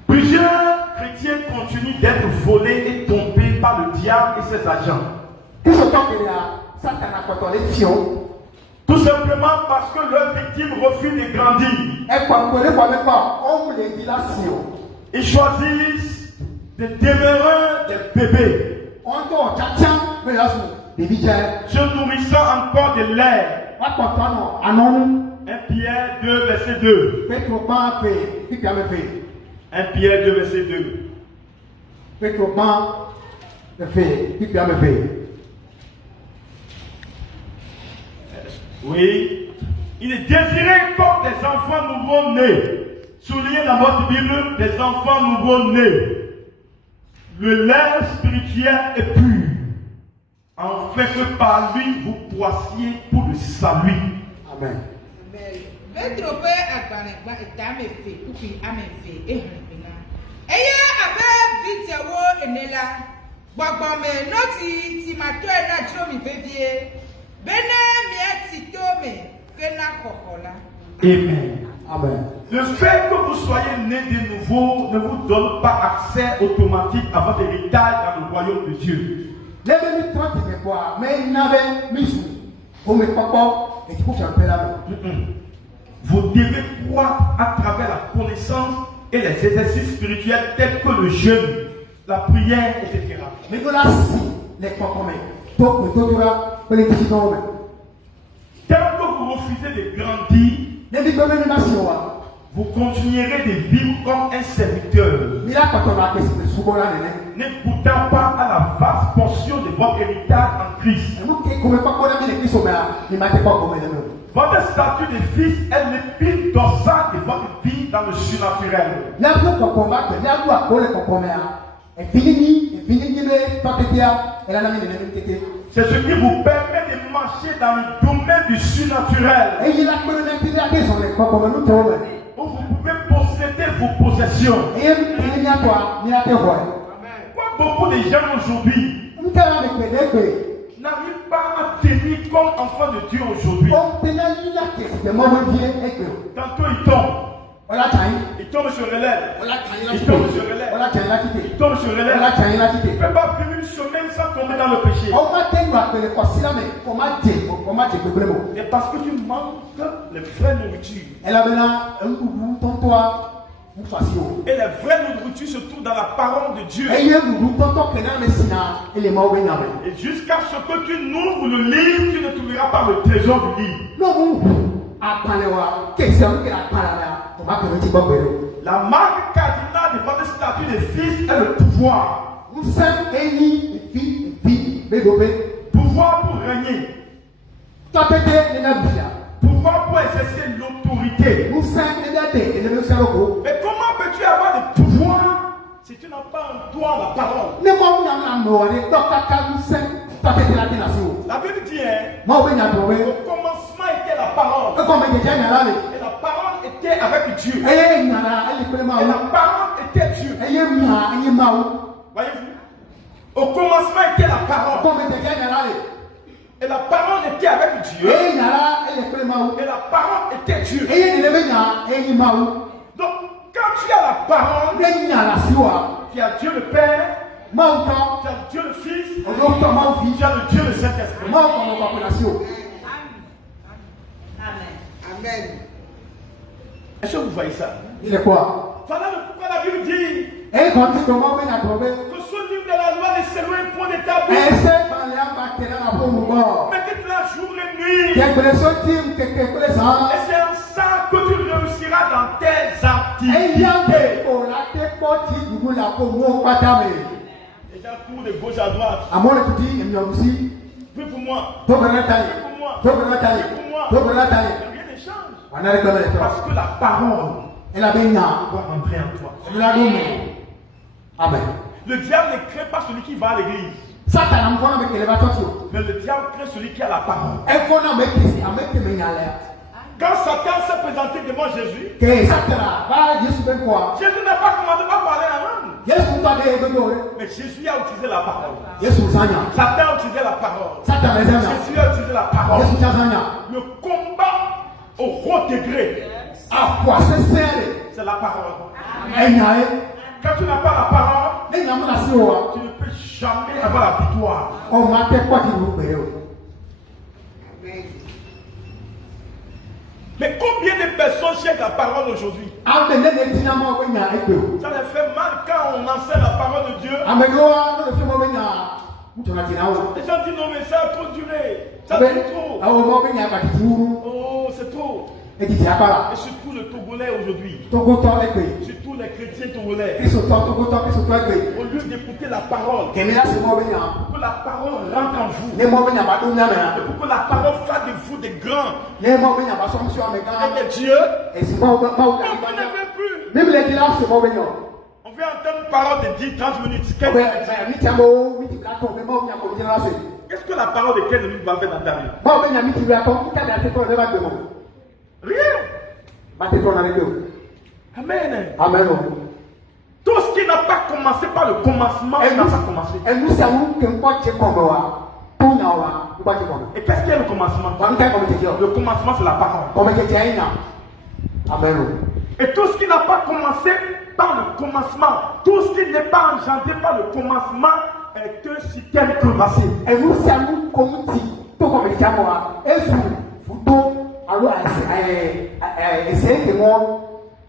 Plusieurs chrétiens continuent d'être volés et tombés par le diable et ses agents. Tout simplement parce que leurs victimes refusent de grandir. Ils choisissent de demeurer des bébés, se nourrissant encore de lait. 1 Pierre 2, verset 2. 1 Pierre 2, verset 2. Oui. Il est désiré comme des enfants nouveau-nés. Soulignez dans votre Bible, des enfants nouveau-nés. Le lait spirituel est pur, afin que par lui vous poissiez pour le salut. Amen. Amen. Amen. Le fait que vous soyez né de nouveau ne vous donne pas accès automatique à votre héritage dans le royaume de Dieu. Vous devez croître à travers la connaissance et les exercices spirituels tels que le jeûne, la prière, etc. Tant que vous refusez de grandir, vous continuerez de vivre comme un serviteur, n'écoutant pas à la vaste portion de votre héritage en Christ. Votre statut de fils est l'épine dorsale de votre vie dans le surnaturel. C'est ce qui vous permet de marcher dans le domaine du surnaturel, où vous pouvez posséder vos possessions. Pourquoi beaucoup de gens aujourd'hui n'arrivent pas à tenir comme enfants de Dieu aujourd'hui? Tantôt ils tombent. Il tombe sur relève. Il tombe sur relève. Il tombe sur relève. Il ne peut pas vivre une semaine sans tomber dans le péché. Et parce que tu manques les vraies nourritures. Et les vraies nourritures se trouvent dans la parole de Dieu. Et jusqu'à ce que tu n'ouvres le livre, tu ne trouveras pas le trésor du livre. La marque cardinale de votre statut de fils est le pouvoir. Pouvoir pour régner. Pouvoir pour exercer l'autorité. Mais comment peux-tu avoir le pouvoir si tu n'as pas un doigt à la parole? La Bible dit, au commencement était la parole. Et la parole était avec Dieu. Et la parole était Dieu. Voyez-vous? Au commencement était la parole. Et la parole était avec Dieu. Et la parole était Dieu. Donc, quand tu as la parole, tu as Dieu le Père, tu as Dieu le Fils, tu as le Dieu le Saint-Esprit. Amen. Est-ce que vous voyez ça? Il est quoi? Voilà pourquoi la Bible dit que ce livre de la loi ne s'éloigne point de ta bouche. Mais toute la jour et nuit. Et c'est en ça que tu réussiras dans tes activités. Et j'ai un cours de gauche à droite. Prie pour moi. Prie pour moi. Prie pour moi. Rien ne change. Parce que la parole doit entrer en toi. Amen. Le diable ne craint pas celui qui va à l'église. Mais le diable craint celui qui a la parole. Quand Satan s'est présenté devant Jésus, Jésus n'a pas commencé par parler la langue. Mais Jésus a utilisé la parole. Satan a utilisé la parole. Jésus a utilisé la parole. Le combat au haut degré, c'est la parole. Quand tu n'as pas la parole, tu ne peux jamais avoir la victoire. Mais combien de personnes cherchent la parole aujourd'hui? Ça les fait mal quand on enseigne la parole de Dieu. Les gens disent non mais ça a trop duré. Ça c'est trop. Oh c'est trop. Et surtout le Togolais aujourd'hui. Surtout les chrétiens togolais. Au lieu d'écouter la parole, pour que la parole rentre en vous, et pour que la parole fasse de vous des grands et des dieux, on ne veut plus. On veut entendre parole de 10-30 minutes. Qu'est-ce que la parole de 15 minutes va faire dans ta vie? Rien. Amen. Amen. Tout ce qui n'a pas commencé par le commencement n'a pas commencé. Et qu'est-ce qui est le commencement? Le commencement, c'est la parole. Amen. Et tout ce qui n'a pas commencé par le commencement, tout ce qui n'est pas engendré par le commencement est un système crevassé. Et nous sommes comme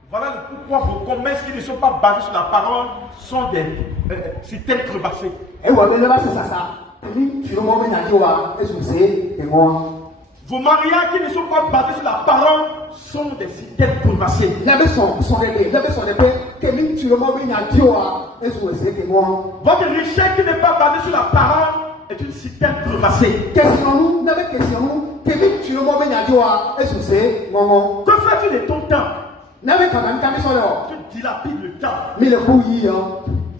voilà pourquoi vos commerces qui ne sont pas basés sur la parole sont des systèmes crevassés. Vos mariages qui ne sont pas basés sur la parole sont des systèmes crevassés. Votre richesse qui n'est pas basée sur la parole est un système crevassé. Que fais-tu de ton temps? Tu dilapides le temps.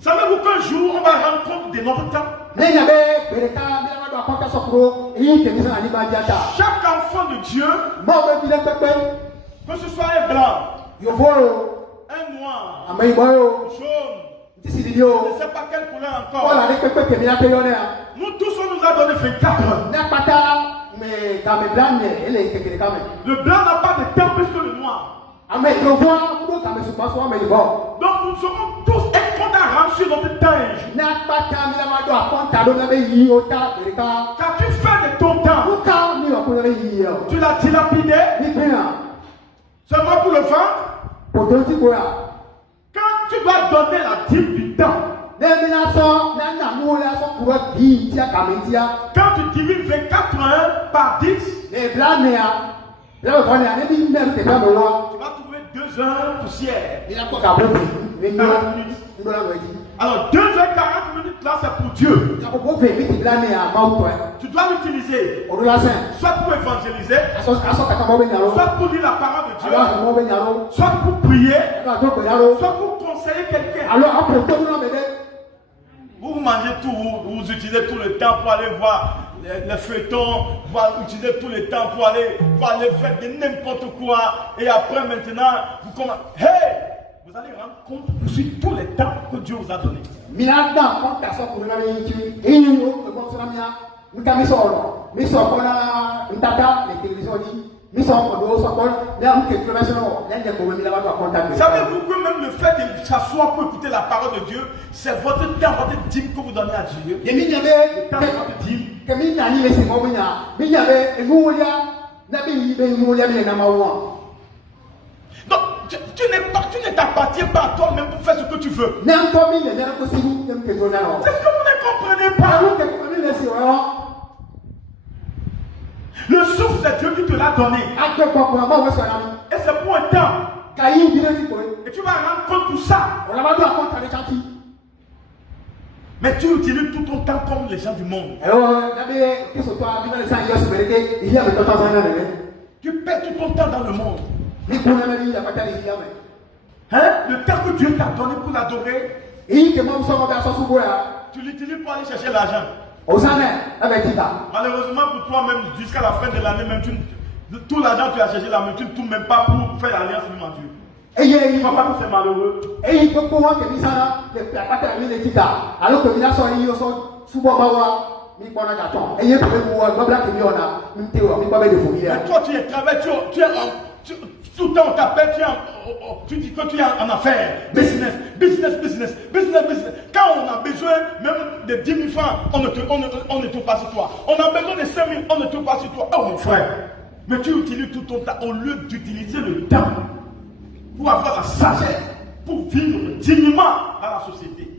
Savez-vous qu'un jour on va rendre compte de notre temps? Chaque enfant de Dieu, que ce soit un blanc, un noir, un jaune, je ne sais pas quelle couleur encore, nous tous on nous a donné 24 heures. Le blanc n'a pas de temps plus que le noir. Donc nous serons tous un compte à rendre sur notre temps. Qu'as-tu fait de ton temps? Tu l'as dilapidé seulement pour le vendre? Quand tu dois donner la dîme du temps, quand tu divises 24 heures par 10, tu vas trouver 2 heures poussière. Alors 2h40 minutes là c'est pour Dieu. Tu dois l'utiliser soit pour évangéliser, soit pour lire la parole de Dieu, soit pour prier, soit pour conseiller quelqu'un. Vous mangez tout, vous utilisez tout le temps pour aller voir les feuilletons, utiliser tout le temps pour aller faire de n'importe quoi. Et après maintenant, vous commencez. Hey! Vous allez rendre compte sur tous les temps que Dieu vous a donné. Savez-vous que même le fait de s'asseoir pour écouter la parole de Dieu, c'est votre temps, votre dîme que vous donnez à Dieu. Le temps de votre dîme. Donc, tu ne t'appartiens pas à toi-même pour faire ce que tu veux. Est-ce que vous ne comprenez pas? Le souffle, c'est Dieu qui te l'a donné. Et c'est pour un temps. Et tu vas rendre compte pour ça. Mais tu utilises tout ton temps comme les gens du monde. Tu perds tout ton temps dans le monde. Hein? Le temps que Dieu t'a donné pour l'adorer, tu l'utilises pour aller chercher l'argent. Malheureusement pour toi-même, jusqu'à la fin de l'année, même tout l'argent que tu as cherché là, mais tu ne tournes même pas pour faire l'alliance avec Dieu. Tu ne vois pas que c'est malheureux. Mais toi tu es travaillé, Tout le temps, on t'appelle, tu dis que tu es en affaires. Business. Quand on a besoin même de 10 000 francs, on ne trouve pas sur toi. On a besoin de 5 000, on ne trouve pas sur toi. Oh mon frère, mais tu utilises tout ton temps au lieu d'utiliser le temps pour avoir la sagesse, pour vivre dignement à la société.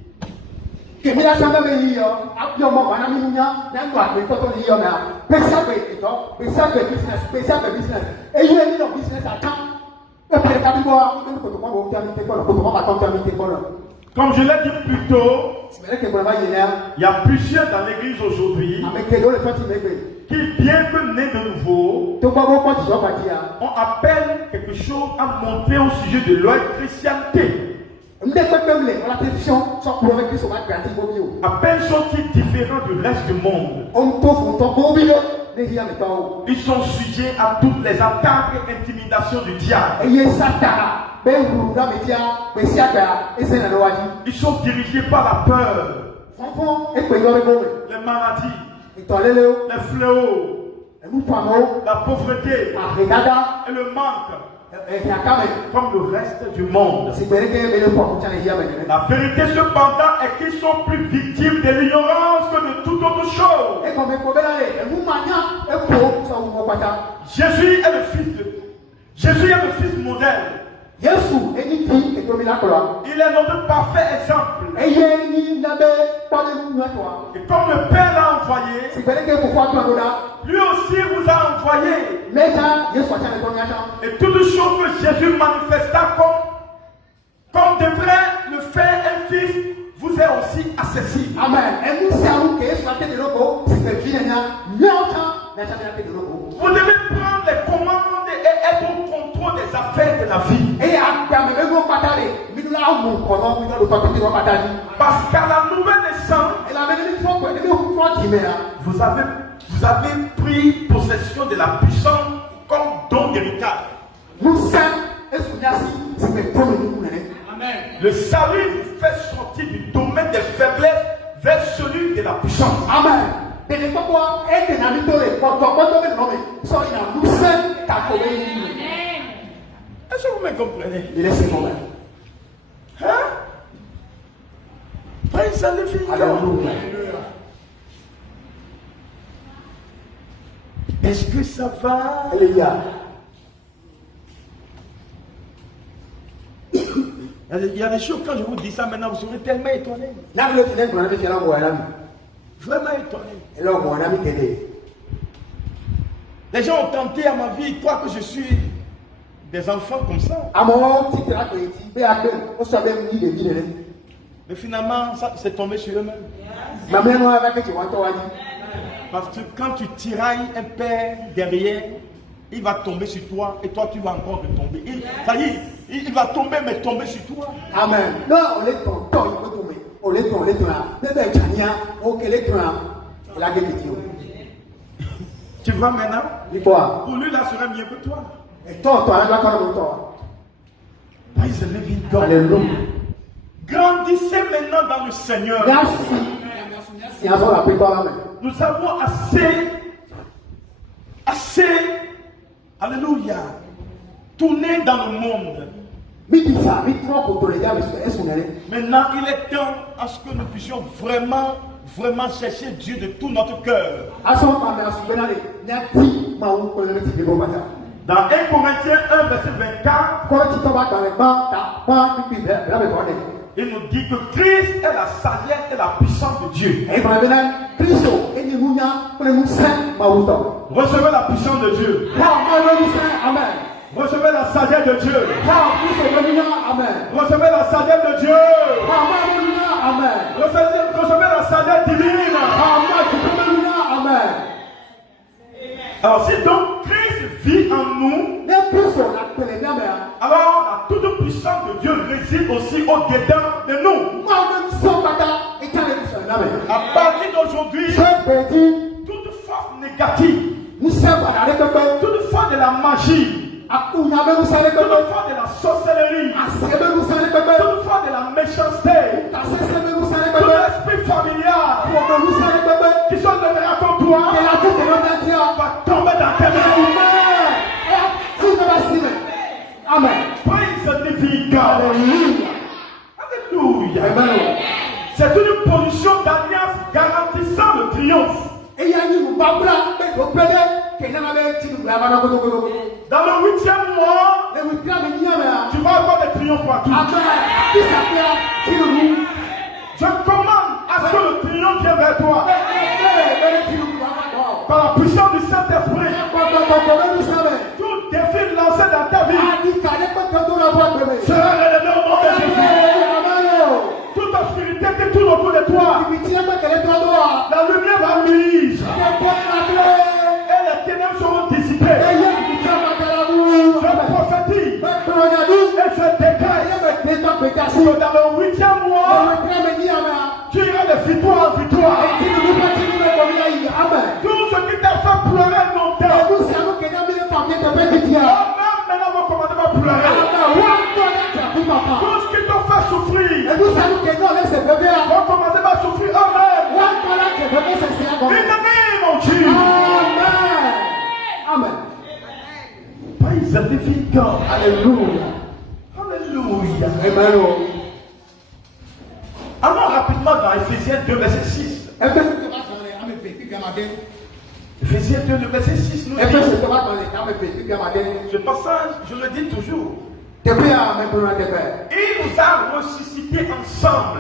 Comme je l'ai dit plus tôt, il y a plusieurs dans l'église aujourd'hui qui, bien que nés de nouveau, on appelle quelque chose à monter au sujet de leur chrétienté. À peine sont-ils différents du reste du monde. Ils sont sujets à toutes les attaques et intimidations du diable. Ils sont dirigés par la peur, les maladies, les fléaux, la pauvreté et le manque. Comme le reste du monde. La vérité cependant est qu'ils sont plus victimes de l'ignorance que de toute autre chose. Jésus est le fils modèle. Il est notre parfait exemple. Et comme le Père l'a envoyé, lui aussi vous a envoyé. Et toute chose que Jésus manifesta comme devrait le faire un fils, vous est aussi accessible. Amen. Vous devez prendre les commandes et être au contrôle des affaires de la vie. Parce qu'à la nouvelle naissance, vous avez pris possession de la puissance comme don d'héritage. Le salut vous fait sortir du domaine des faiblesses vers celui de la puissance. Amen. Est-ce que vous me comprenez? Hein? Praise the living God. Est-ce que ça va? Alléluia. Il y a des choses, quand je vous dis ça maintenant, vous serez tellement étonnés. Vraiment étonnés. Les gens ont tenté à ma vie, ils croient que je suis des enfants comme ça. Mais finalement, ça c'est tombé sur eux-mêmes. Parce que quand tu tirailles un père derrière, il va tomber sur toi et toi tu vas encore retomber. Il va tomber, mais tomber sur toi. Amen. Tu vois maintenant? Pour lui, là serait mieux que toi. Praise the living God. Alléluia. Grandissez maintenant dans le Seigneur. Nous avons assez, alléluia, tourné dans le monde. Maintenant, il est temps à ce que nous puissions vraiment chercher Dieu de tout notre cœur. Dans 1 Corinthiens 1, verset 24, il nous dit que Christ est la sagesse et la puissance de Dieu. Recevez la puissance de Dieu. Amen. Recevez la sagesse de Dieu. Amen. Recevez la sagesse de Dieu. Amen. Recevez la sagesse divine. Amen. Alors si donc Christ vit en nous, alors la toute puissance de Dieu réside aussi au-dedans de nous. À partir d'aujourd'hui, toute force négative, toute force de la magie, toute force de la sorcellerie, toute force de la méchanceté, tout l'esprit familial qui sont devenus contre toi, va tomber dans tes mains. condition d'alliance garantissant le triomphe. Dans le 8e mois, tu vas avoir des triomphes partout. Je commande à ce que le triomphe vienne vers toi. Par la puissance du Saint-Esprit. Tout défi lancé dans ta vie sera relevé au nom de Jésus. Toute obscurité qui tourne autour de toi, la lumière va luire. Et les ténèbres seront dissipées. Je prophétise et je déclare que dans le 8e mois, tu iras de victoire en victoire. Tout ce qui t'a fait pleurer longtemps, maintenant vos commandements vont pleurer. Tout ce qui t'a fait souffrir, vos commandements vont souffrir eux-mêmes. In the name of Jesus. Amen. Praise the living God. Alléluia. Alléluia. Amen. Allons rapidement dans Ephésiens 2, verset 6. Ephésiens 2, le verset 6 nous dit. Ce passage, je le dis toujours. Il nous a ressuscités ensemble.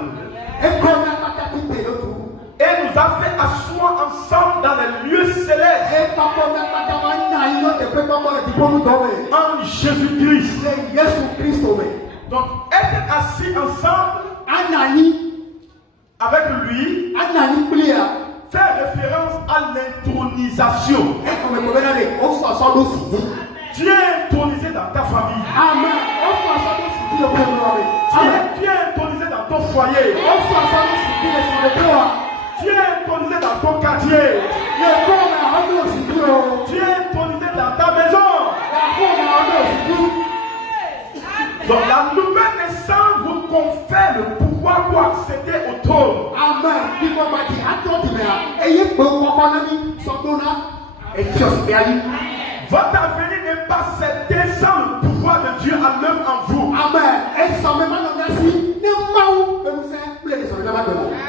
Et nous a fait asseoir ensemble dans les lieux célestes. En Jésus-Christ. Donc, être assis ensemble avec lui fait référence à l'intronisation. Tu es intronisé dans ta famille. Tu es intronisé dans ton foyer. Tu es intronisé dans ton quartier. Tu es intronisé dans ta maison. Donc la nouvelle naissance vous confère le pouvoir pour accéder au trône. Amen. Votre avenir n'est pas certain sans le pouvoir de Dieu à l'œuvre en vous. Amen.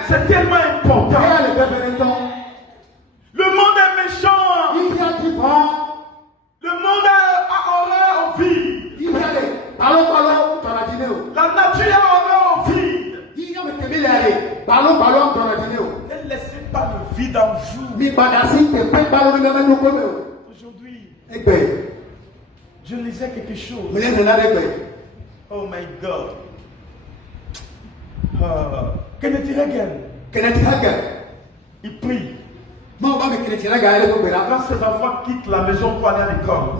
C'est tellement important. Le monde est méchant. Le monde a horreur aux vies. La nature a horreur aux vies. Ne laissez pas le vide en vous. Aujourd'hui, je lisais quelque chose. Oh my God. Kenneth Hagin. Il prie. Quand ses enfants quittent la maison pour aller à l'école,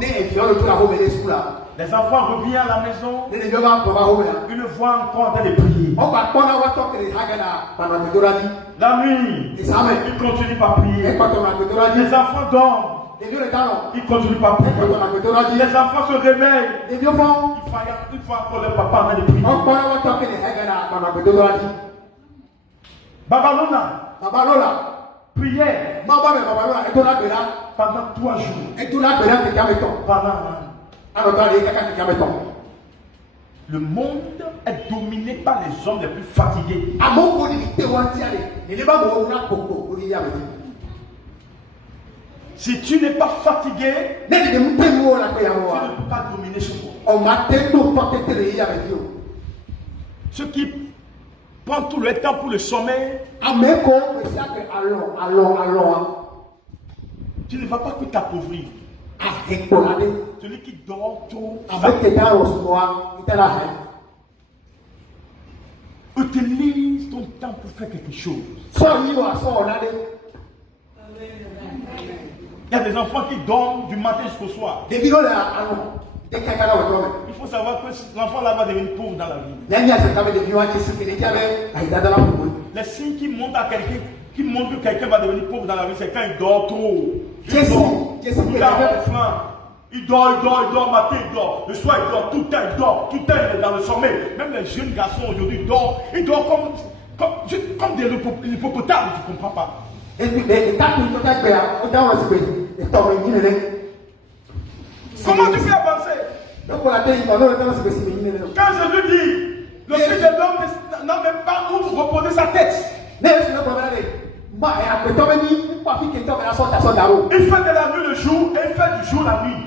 les enfants reviennent à la maison, ils le voient encore en train de prier. La nuit, ils continuent par prier. Les enfants dorment, ils continuent par prier. Les enfants se réveillent, il faut encore le papa en train de prier. Babalola. Prière pendant 3 jours. Le monde est dominé par les hommes les plus fatigués. Si tu n'es pas fatigué, tu ne peux pas dominer ce monde. Ceux qui prennent tout le temps pour le sommeil, tu ne vas pas que t'appauvrir. Celui qui dort tôt, utilise ton temps pour faire quelque chose. Il y a des enfants qui dorment du matin jusqu'au soir. Il faut savoir que l'enfant là va devenir pauvre dans la vie. Les signes qui montrent à quelqu'un, qui montrent que quelqu'un va devenir pauvre dans la vie, c'est quand il dort trop. Il dort, matin il dort, le soir il dort, tout le temps il dort, tout le temps il est dans le sommeil. Même les jeunes garçons aujourd'hui dorment, ils dorment comme des hippopotames, tu ne comprends pas. Comment tu fais avancer? Quand Jésus dit, le Fils de l'homme n'a même pas où reposer sa tête. Il fait de la nuit le jour et il fait du jour la nuit.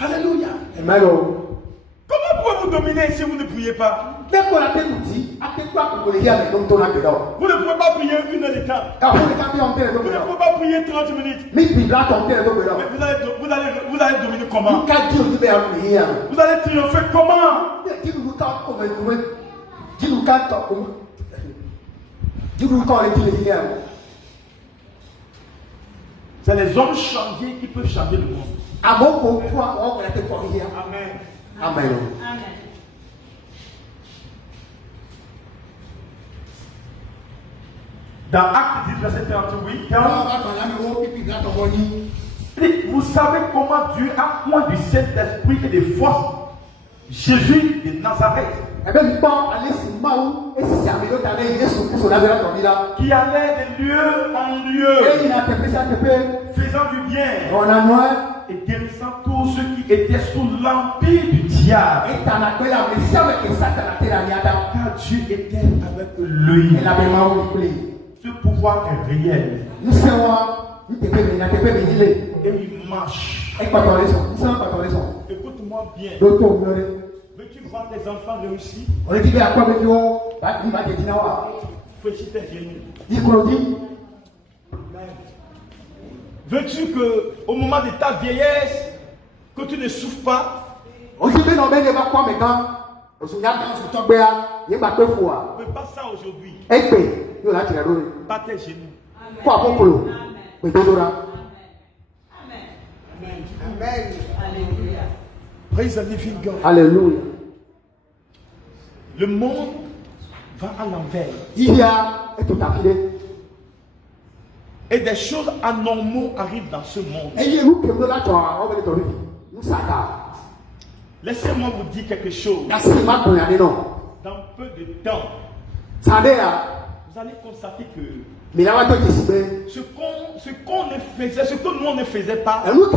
Alléluia. Comment pouvez-vous dominer si vous ne priez pas? Vous ne pouvez pas prier une heure de temps. Vous ne pouvez pas prier 30 minutes. Mais vous allez dominer comment? Vous allez triompher comment? C'est les hommes changés qui peuvent changer le monde. Amen. Amen. Dans Acte 10, verset 38, vous savez comment Dieu a point du Saint-Esprit et de force Jésus de Nazareth, qui allait de lieu en lieu, faisant du bien et guérissant tous ceux qui étaient sous l'empire du diable, car Dieu était avec lui. Ce pouvoir est réel et il marche. Écoute-moi bien. Veux-tu voir tes enfants réussir? Fléchis tes genoux. Veux-tu que au moment de ta vieillesse, que tu ne souffres pas? Ne fais pas ça aujourd'hui. Pas tes genoux. Amen. Praise the living God. Alléluia. Le monde va à l'envers. Et des choses anormales arrivent dans ce monde. Laissez-moi vous dire quelque chose. Dans peu de temps, vous allez constater que ce qu'on ne faisait, ce que nous on ne faisait pas, c'est ce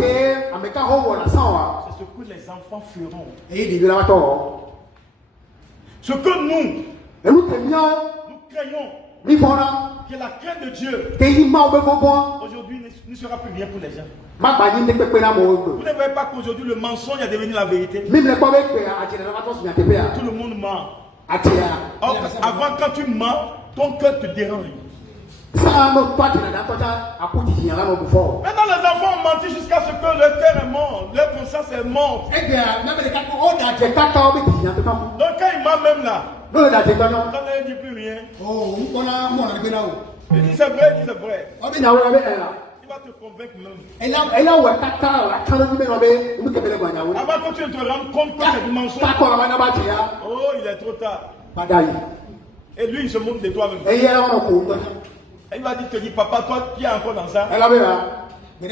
que les enfants feront. Ce que nous craignons, que la crainte de Dieu aujourd'hui ne sera plus bien pour les gens. Vous ne voyez pas qu'aujourd'hui le mensonge est devenu la vérité. Tout le monde ment. Or, avant, quand tu mens, ton cœur te dérange. Maintenant les enfants ont menti jusqu'à ce que leur cœur est mort, leur conscience est morte. Donc quand il ment même là, vous n'allez dire plus rien. Il dit c'est vrai, il dit c'est vrai. Il va te convaincre même. Avant que tu ne te rendes compte que c'est du mensonge. Oh, il est trop tard. Et lui il se moque de toi-même. Il va te dire, papa, toi qui es encore dans ça. C'est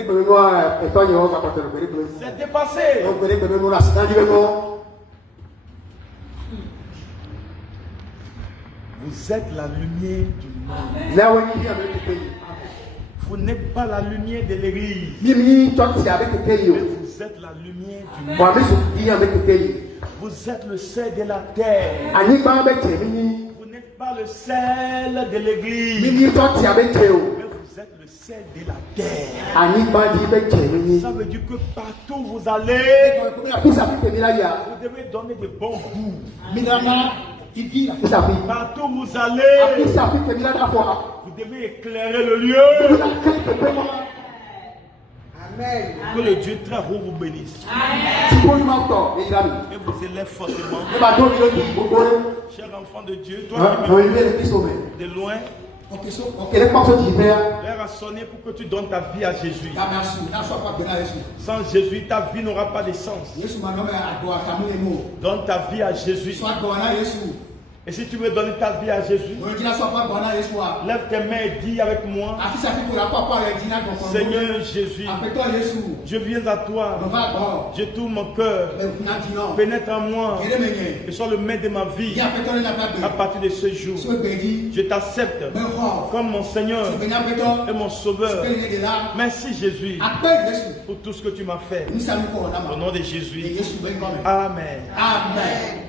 dépassé. Vous êtes la lumière du monde. Vous n'êtes pas la lumière de l'église. Mais vous êtes la lumière du monde. Vous êtes le sel de la terre. Vous n'êtes pas le sel de l'église. Mais vous êtes le sel de la terre. Ça veut dire que partout où vous allez, vous devez donner de bons goûts. Partout où vous allez, vous devez éclairer le lieu. Amen. Que le Dieu très haut vous bénisse. Amen. Et vous élève fortement. Cher enfant de Dieu, toi de loin, l'heure a sonné pour que tu donnes ta vie à Jésus. Sans Jésus, ta vie n'aura pas de sens. Donne ta vie à Jésus. Et si tu veux donner ta vie à Jésus, lève tes mains et dis avec moi, Seigneur Jésus, je viens à toi, je tourne mon cœur, pénètre en moi, et sois le maître de ma vie. À partir de ce jour, je t'accepte comme mon Seigneur et mon Sauveur. Merci Jésus pour tout ce que tu m'as fait. Au nom de Jésus. Amen. Amen.